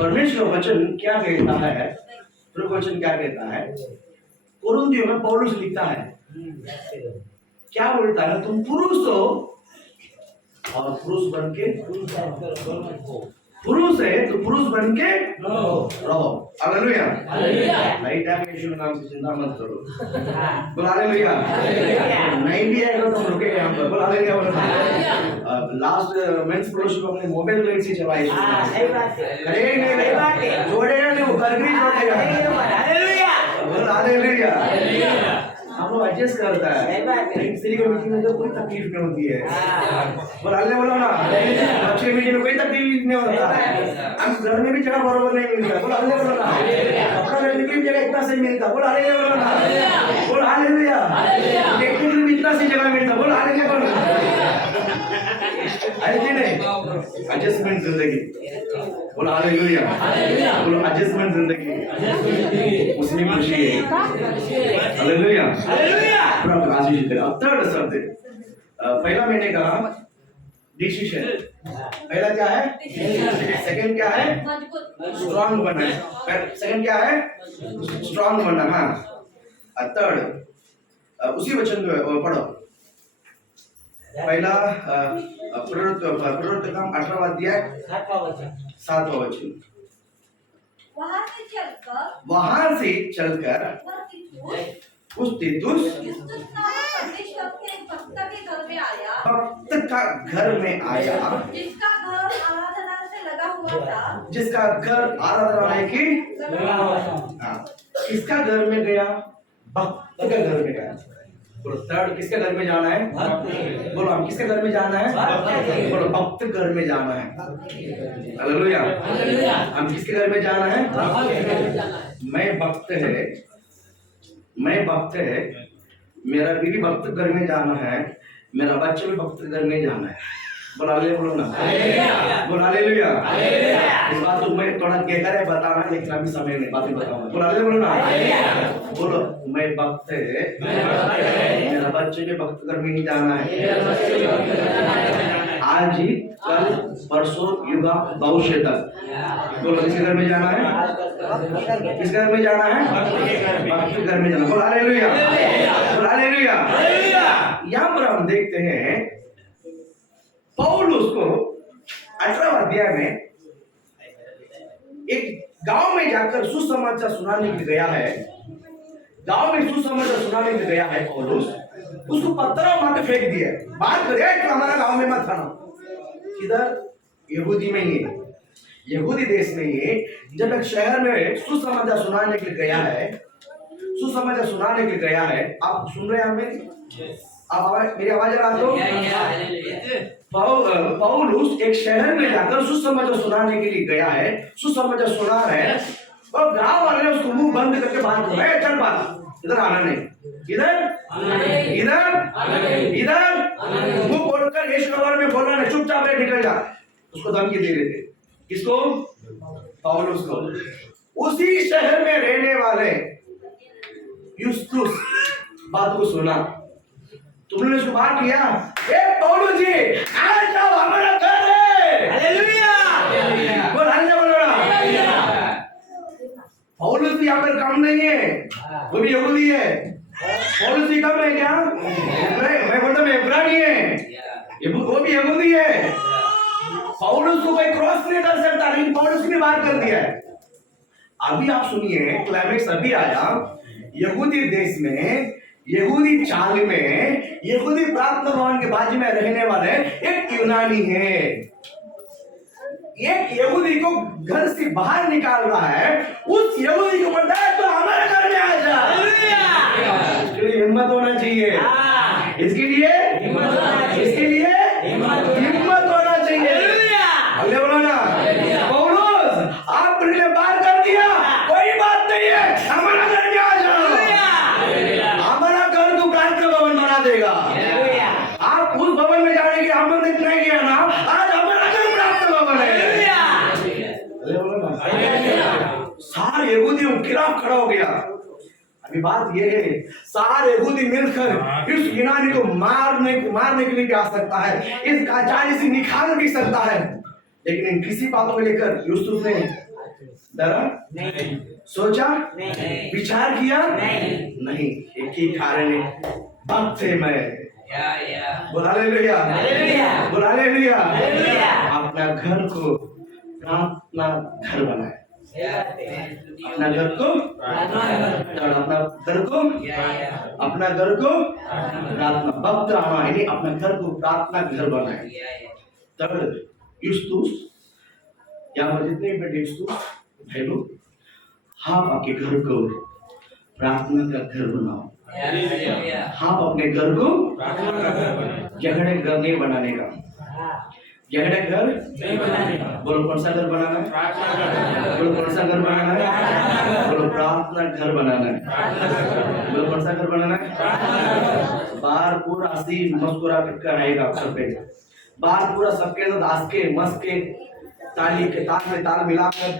परमेश्वर वचन क्या कहता है? प्रभु वचन क्या कहता है? कुरिन्थियों में पौलुस लिखता है, क्या बोलता है? तुम पुरुष हो और पुरुष बन के पुरुष है तो पुरुष बन के रहो। हालेलुया। लाइट है यीशु के नाम से चिंता मत करो। बोल हालेलुया। नहीं भी है तो हम रुके यहाँ पर। बोल हालेलुया। लास्ट मेंस फेलोशिप अपने मोबाइल लाइट से चलाए। सही बात है। अरे नहीं जोड़ेगा नहीं, वो घर भी जोड़ेगा। बोल हालेलुया। हम लोग एडजस्ट करता है। स्त्री की मीटिंग में तो कोई तकलीफ नहीं होती है। बोल हालेलुया बोलो ना। बच्चे मीटिंग में कोई तकलीफ नहीं होता है। हम घर में भी जगह बराबर नहीं मिलता। बोल हालेलुया बोलो ना। कपड़ा लेने की जगह इतना सही मिलता। बोल हालेलुया बोलो ना। बोल हालेलुया। देखने के लिए इतना सी जगह मिलता। बोल हालेलुया बोलो ना। है कि नहीं? एडजस्टमेंट जिंदगी। बोल हालेलुया। बोलो एडजस्टमेंट जिंदगी। उसमें खुशी है। हालेलुया। प्रभु आशीष दे। अब थर्ड शब्द पहला मैंने कहा डिसीजन। पहला क्या है? सेकंड क्या है? स्ट्रांग बनना। सेकंड क्या है? स्ट्रांग बनना। हाँ थर्ड उसी वचन को पढ़ो। पहला प्रवृत्तिकम 18वां अध्याय 7वां वचन। वहां से चलकर उस तीतुस परमेश्वर के भक्त के घर में आया, भक्त का घर में आया, जिसका घर आराधना से लगा हुआ था, जिसका घर आराधना की हाँ किसका घर में गया? भक्त का घर में गया। बोलो थर्ड किसके घर में जाना है? बोलो हम किसके घर में जाना है? बोलो भक्त घर में जाना है। हालेलुया। हम किसके घर में जाना है? मैं भक्त है, मैं भक्त है, मेरा बीवी भक्त घर में जाना है, मेरा बच्चा भी भक्त घर में जाना है। बोल हालेलुया बोलो ना। बोल हालेलुया। इस बात को मैं थोड़ा गहरा है बताना, लेकिन अभी समय नहीं बातें बताऊंगा। बोल हालेलुया बोलो ना। बोलो मैं भक्त है, मेरा बच्चे के भक्त घर में नहीं जाना है। आज ही कल परसों युगा भविष्य तक। बोलो किसके घर में जाना है? किस घर में जाना है? भक्त घर में जाना। बोल हालेलुया। बोल हालेलुया। यहाँ पर हम देखते हैं पौलुस को 18वां अध्याय में एक गांव में जाकर सुसमाचार सुनाने के लिए गया है। गांव में सुसमाचार सुनाने के लिए गया है पौलुस। उसको पत्थर मार के फेंक दिया। बात करे कि हमारा गांव में मत आना। किधर? यहूदी में ही, यहूदी देश में ही जब एक शहर में सुसमाचार सुनाने के लिए गया है, सुसमाचार सुनाने के लिए गया है। आप सुन रहे हैं मेरी? आप मेरी आवाज आ रही है? पौलुस एक शहर में जाकर सुसमाचार सुनाने के लिए गया है। सुसमाचार सुना है और गांव वाले उसको मुंह बंद करके बाहर कर रहे हैं। चल बात इधर आना नहीं, इधर इधर इधर मुंह बोलकर यीशु के बारे में बोलना नहीं, चुपचाप निकल जा। उसको धमकी दे रहे थे। किसको? पौलुस को। उसी शहर में रहने वाले यूस्तुस बात को सुना। तुमने उसको बात किया, ए पौलुस जी आ जाओ हमारा घर है। हालेलुया। बोल हालेलुया बोलो ना। पौलुस भी यहाँ पर कम नहीं है, वो भी यहूदी है। पौलुस भी कम है क्या? मैं बोलता मैं इब्रानी है, वो भी यहूदी है। पौलुस को कोई क्रॉस नहीं कर सकता, लेकिन पौलुस ने बात कर दिया है। अभी आप सुनिए, क्लाइमेक्स अभी आया। यहूदी देश में, यहूदी चाल में, यहूदी प्रार्थना भवन के बाजू में रहने वाले एक यूनानी है। एक यहूदी को घर से बाहर निकाल रहा है। उस यहूदी को बोलता है तो हमारे घर में आ जा। इसके लिए हिम्मत होना चाहिए। इसके लिए इसके लिए हिम्मत होना चाहिए। अल्लाह बोलो ना। पौलुस आपने लिए बात कर दिया, कोई बात नहीं है, हमारा घर में आ जाओ। हमारा घर तो प्रार्थना भवन बना देगा। आप उस भवन में जाने की आमंत्रित नहीं किया ना, आज हमारा घर प्रार्थना भवन है। सारे यहूदी खिलाफ खड़ा हो गया। अभी बात यह है, सारे यहूदी मिलकर इस यूनानी को मारने के लिए भी आ सकता है, इस आचार्य से निकाल भी सकता है, लेकिन इन किसी बातों को लेकर यूसुफ ने डरा नहीं, सोचा नहीं, विचार किया नहीं। एक ही कारण है, भक्त थे मैं। बोला हालेलुया, बोला हालेलुया। अपना घर को प्रार्थना घर बनाए। अपना घर को अपना घर को प्रार्थना भक्त यानी अपना घर को प्रार्थना घर बनाए। थर्ड यूस्तुस, यहाँ पर जितने बेटे यूस्तुस भाई लोग, आप आपके घर को प्रार्थना का घर बनाओ। आप अपने घर को झगड़े घर नहीं बनाने का, झगड़े घर नहीं बनाने का। बोलो कौन सा घर बनाना है? बोलो कौन सा घर बनाना है? बोलो प्रार्थना घर बनाना है। बोलो कौन सा घर बनाना है? बाहर पूरा हंसी मुस्कुरा कर आएगा आप सब पे, बाहर पूरा सबके साथ हंस के मस्त के ताली के ताल में ताल मिलाकर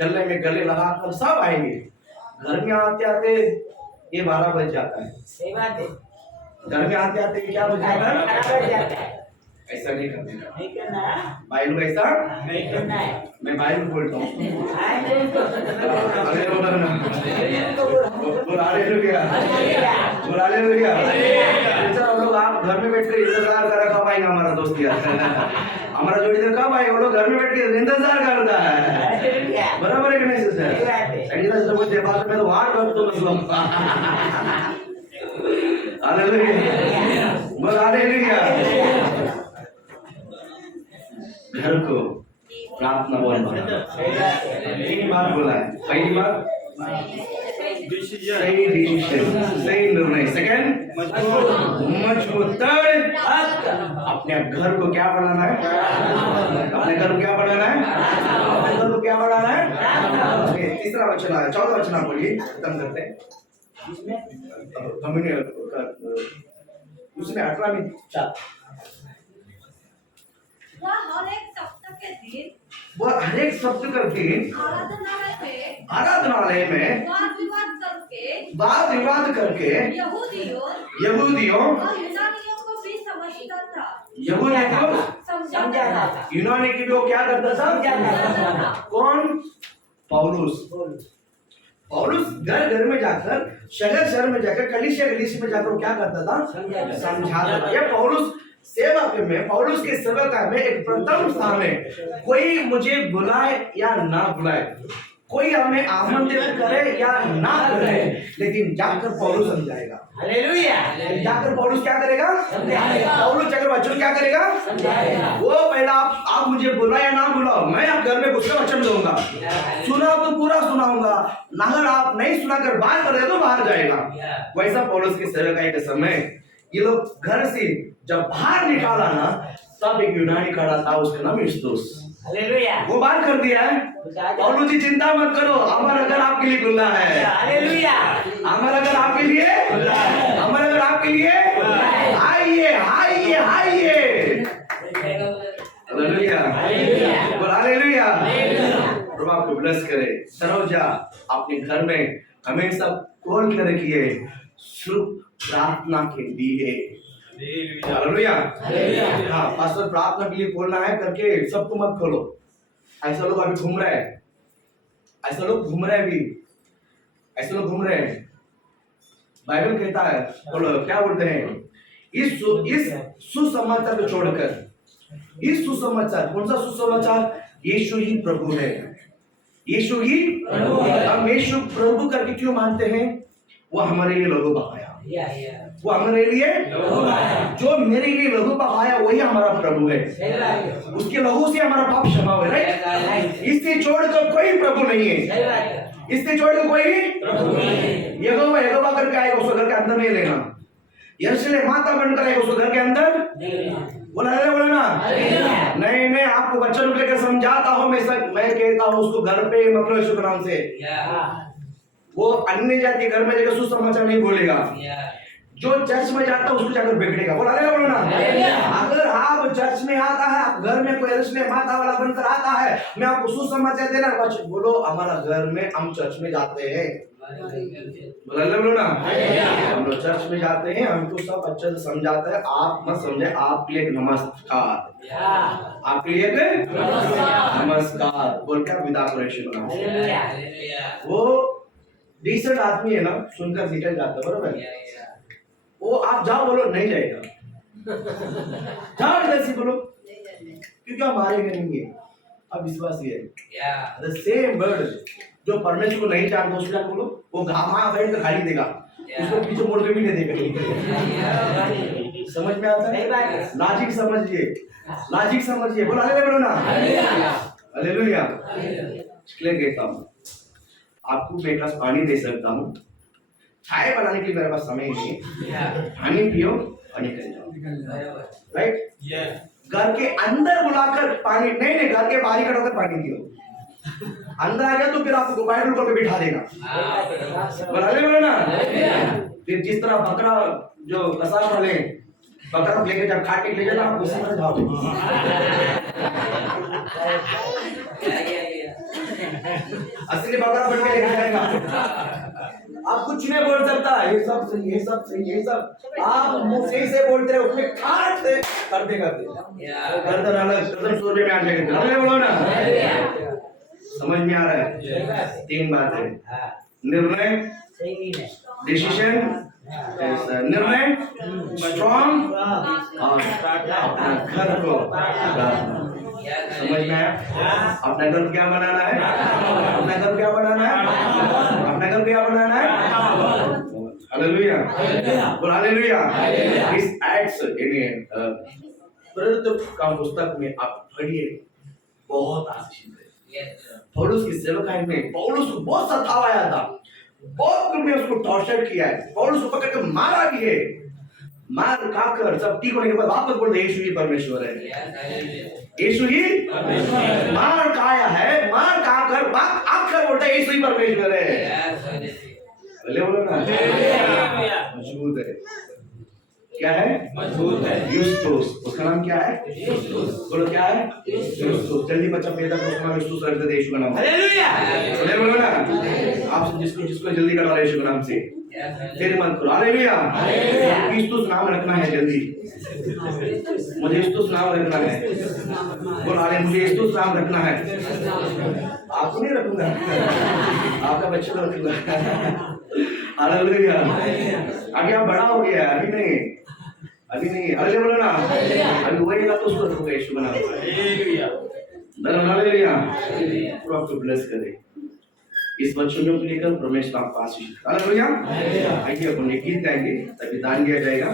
गले में गले लगाकर सब आएंगे। घर में आते आते ये 12 बज जाता है। सही बात है। घर में आते आते क्या बज जाता है? ऐसा नहीं करना, नहीं करना है, भाई लोग ऐसा नहीं करना है। मैं भाई लोग बोलता हूँ अरे बोला ले भैया हम लोग आप घर में बैठ कर इंतजार कर रखा भाई हमारा दोस्त यार हमारा जो इधर कब आए वो लोग घर में बैठ के इंतजार करता है। बराबर है कि नहीं सर? बाद में तो वार वक्त तो मतलब हालेलुया बोल हालेलुया। घर को प्रार्थना बोल तीन बार बोला है। पहली बार सही डिसीजन, सही निर्णय। सेकंड मजबूत। थर्ड अपने घर को क्या बढ़ाना है? अपने घर को क्या बढ़ाना है? अपने घर को क्या बढ़ाना है? तीसरा वचन है, 14 वचन बोलिए, खत्म करते हैं। उसमें 18 में 4 वह हर एक सप्ताह के दिन वो हर एक सप्ताह का दिन आराधनालय में वाद विवाद करके यहूदियों और यूनानियों को भी समझता था। यहूदियों को समझाता था। यूनानी के लोग क्या करता था? कौन? पौलुस। पौलुस घर घर में जाकर, शहर शहर में जाकर, कलीसिया कलीसिया में जाकर क्या करता था? समझाता था। ये पौलुस सेवक में, पौलुस के सेवक में एक प्रथम स्थान है। कोई मुझे बुलाए या ना बुलाए, कोई हमें आमंत्रित करे या ना करे, लेकिन जाकर पौलुस समझाएगा। हालेलुया। जाकर पौलुस क्या करेगा? समझाएगा। पौलुस जाकर वचन क्या करेगा? समझाएगा। वो पहला आप मुझे बुलाए या ना बुलाओ, मैं आप घर में घुसकर वचन दूंगा। सुनाओ तो पूरा सुनाऊंगा, अगर आप नहीं सुनाकर बात कर रहे तो बाहर जाएगा। वैसा पौलुस के सेवकाई के समय ये लोग घर से जब बाहर निकाला ना, तब एक यूनानी खड़ा था, उसका नाम यूस्तुस। हालेलुया। वो बात कर दिया है, पौलुस जी चिंता मत करो, हमारा घर आपके लिए खुला है। हालेलुया। हमारा घर आपके लिए, हमारा घर आपके लिए, आइए आइए आइए। हालेलुया बोल हालेलुया। प्रभु आपको ब्लेस करे। सरोजा अपने घर में हमेशा खोल के रखिए शुभ प्रार्थना के लिए। हालेलुया। हाँ पास्टर प्रार्थना के लिए खोलना है करके सबको मत खोलो। ऐसा लोग अभी घूम रहे हैं, ऐसा लोग घूम रहे हैं, अभी ऐसे लोग घूम रहे हैं। बाइबल कहता है, बोलो क्या बोलते हैं, इस सुसमाचार को छोड़कर, इस सुसमाचार, कौन सा सुसमाचार? यीशु ही प्रभु है, यीशु ही प्रभु है। हम यीशु प्रभु करके क्यों मानते हैं? वो हमारे लिए लहू बहाया, वो हमारे लिए जो मेरे लिए लहू बहाया वही हमारा प्रभु है। उसके लहू से हमारा पाप क्षमा हुआ, राइट? इससे छोड़कर कोई प्रभु नहीं है, इससे छोड़कर कोई प्रभु नहीं है। यहोवा यहोवा करके आएगा, उसको घर के अंदर नहीं लेना। यरूशलेम माता बनकर आएगा, उसको घर के अंदर बोला ना। नहीं नहीं, आपको वचन लेकर समझाता हूँ मैं कहता हूँ उसको घर पे मतलब यीशु के नाम से। वो अन्य जाति घर में जाकर सुसमाचार नहीं बोलेगा, जो चर्च में जाता है उसको जाकर बिगड़ेगा। बोला ना। अगर आप चर्च में आता है, आप घर में कोई यरूशलेम माता वाला बनकर आता है, मैं आपको सुसमाचार देना, बोलो हमारा घर में, हम चर्च में जाते हैं। बोलो ना, हम लोग चर्च में जाते हैं, हमको सब अच्छे से समझाता है। आप मत समझे, आपके लिए नमस्कार, आपके लिए नमस्कार बोल के आप विदा करें। वो डिसेंट आदमी है ना, सुनकर निकल जाता है, बरोबर? वो आप जाओ बोलो नहीं जाएगा, जाओ जैसे बोलो, क्योंकि हमारे घर नहीं है। अब विश्वासी है Yeah. द सेम वर्ड जो परमेश्वर को नहीं जानता उसको क्या बोलो वो घामा बैठ कर खाली देगा उसको पीछे मुड़ के भी नहीं देगा समझ में आता है लॉजिक समझिए लॉजिक समझिए बोलो हालेलुया बोलो ना हालेलुया इसलिए कहता हूँ आपको मैं एक ग्लास पानी दे सकता हूँ चाय बनाने के लिए मेरे पास समय नहीं है पानी पियो और निकल जाओ राइट घर के अंदर बुलाकर पानी नहीं घर के बाहर खड़ा होकर पानी पियो अंदर आ गया तो फिर आपको बाइबल खोल के बिठा देगा बोलो ना फिर जिस तरह बकरा जो कसाई वाले बकरा लेके जब काट के ले जाना आप उसी में जाओ असली बकरा बन के लेके जाएगा आप कुछ नहीं बोल सकता ये सब सही ये सब सही ये सब आप मुंह से बोलते रहे उसमें काट दे करते गर्दन अलग गर्दन सूर्य में आ जाएगा अरे बोलो ना समझ में आ रहा है तीन बात है निर्णय डिसीजन निर्णय स्ट्रॉन्ग और अपना घर को समझ में आया अपना घर क्या बनाना है अपना घर क्या बनाना है अपना घर क्या बनाना है हालेलुया बोल हालेलुया इस एक्ट्स प्रेरित का पुस्तक में आप पढ़िए बहुत आशीषित है पौलुस की सेवकाई में पौलुस को बहुत सताया था बहुत लोगों ने उसको टॉर्चर किया है पौलुस को पकड़ के मारा भी है मार खाकर सब ठीक होने के बाद वापस बोलते यीशु ही परमेश्वर है यीशु ही मार खाया है मार खाकर आकर बोलता है यीशु ही परमेश्वर है बोले बोलो ना मजबूत है क्या है मजबूत है यूस्तुस उसका नाम क्या है यूस्तुस बोलो क्या है यूस्तुस जल्दी बच्चा पैदा कर उसका नाम यूस्तुस रख दे यीशु का नाम हालेलुया बोले बोलो ना आप जिसको जल्दी करवा यीशु का नाम से तेरे मन करो हालेलुया यूस्तुस नाम रखना है जल्दी मुझे यूस्तुस नाम रखना है बोल हाले मुझे यूस्तुस नाम रखना है आपको नहीं रखूंगा आपका बच्चा को रखूंगा हालेलुया अभी आप बड़ा हो गया अभी नहीं हालेलुया बोलो ना अभी होएगा तो उसको रखूंगा यीशु का नाम हालेलुया पूरा आपको ब्लेस करे इस वचनों को लेकर परमेश्वर आपको आशीष हालेलुया आइए अपन एक गीत गाएंगे तभी दान दिया जाएगा।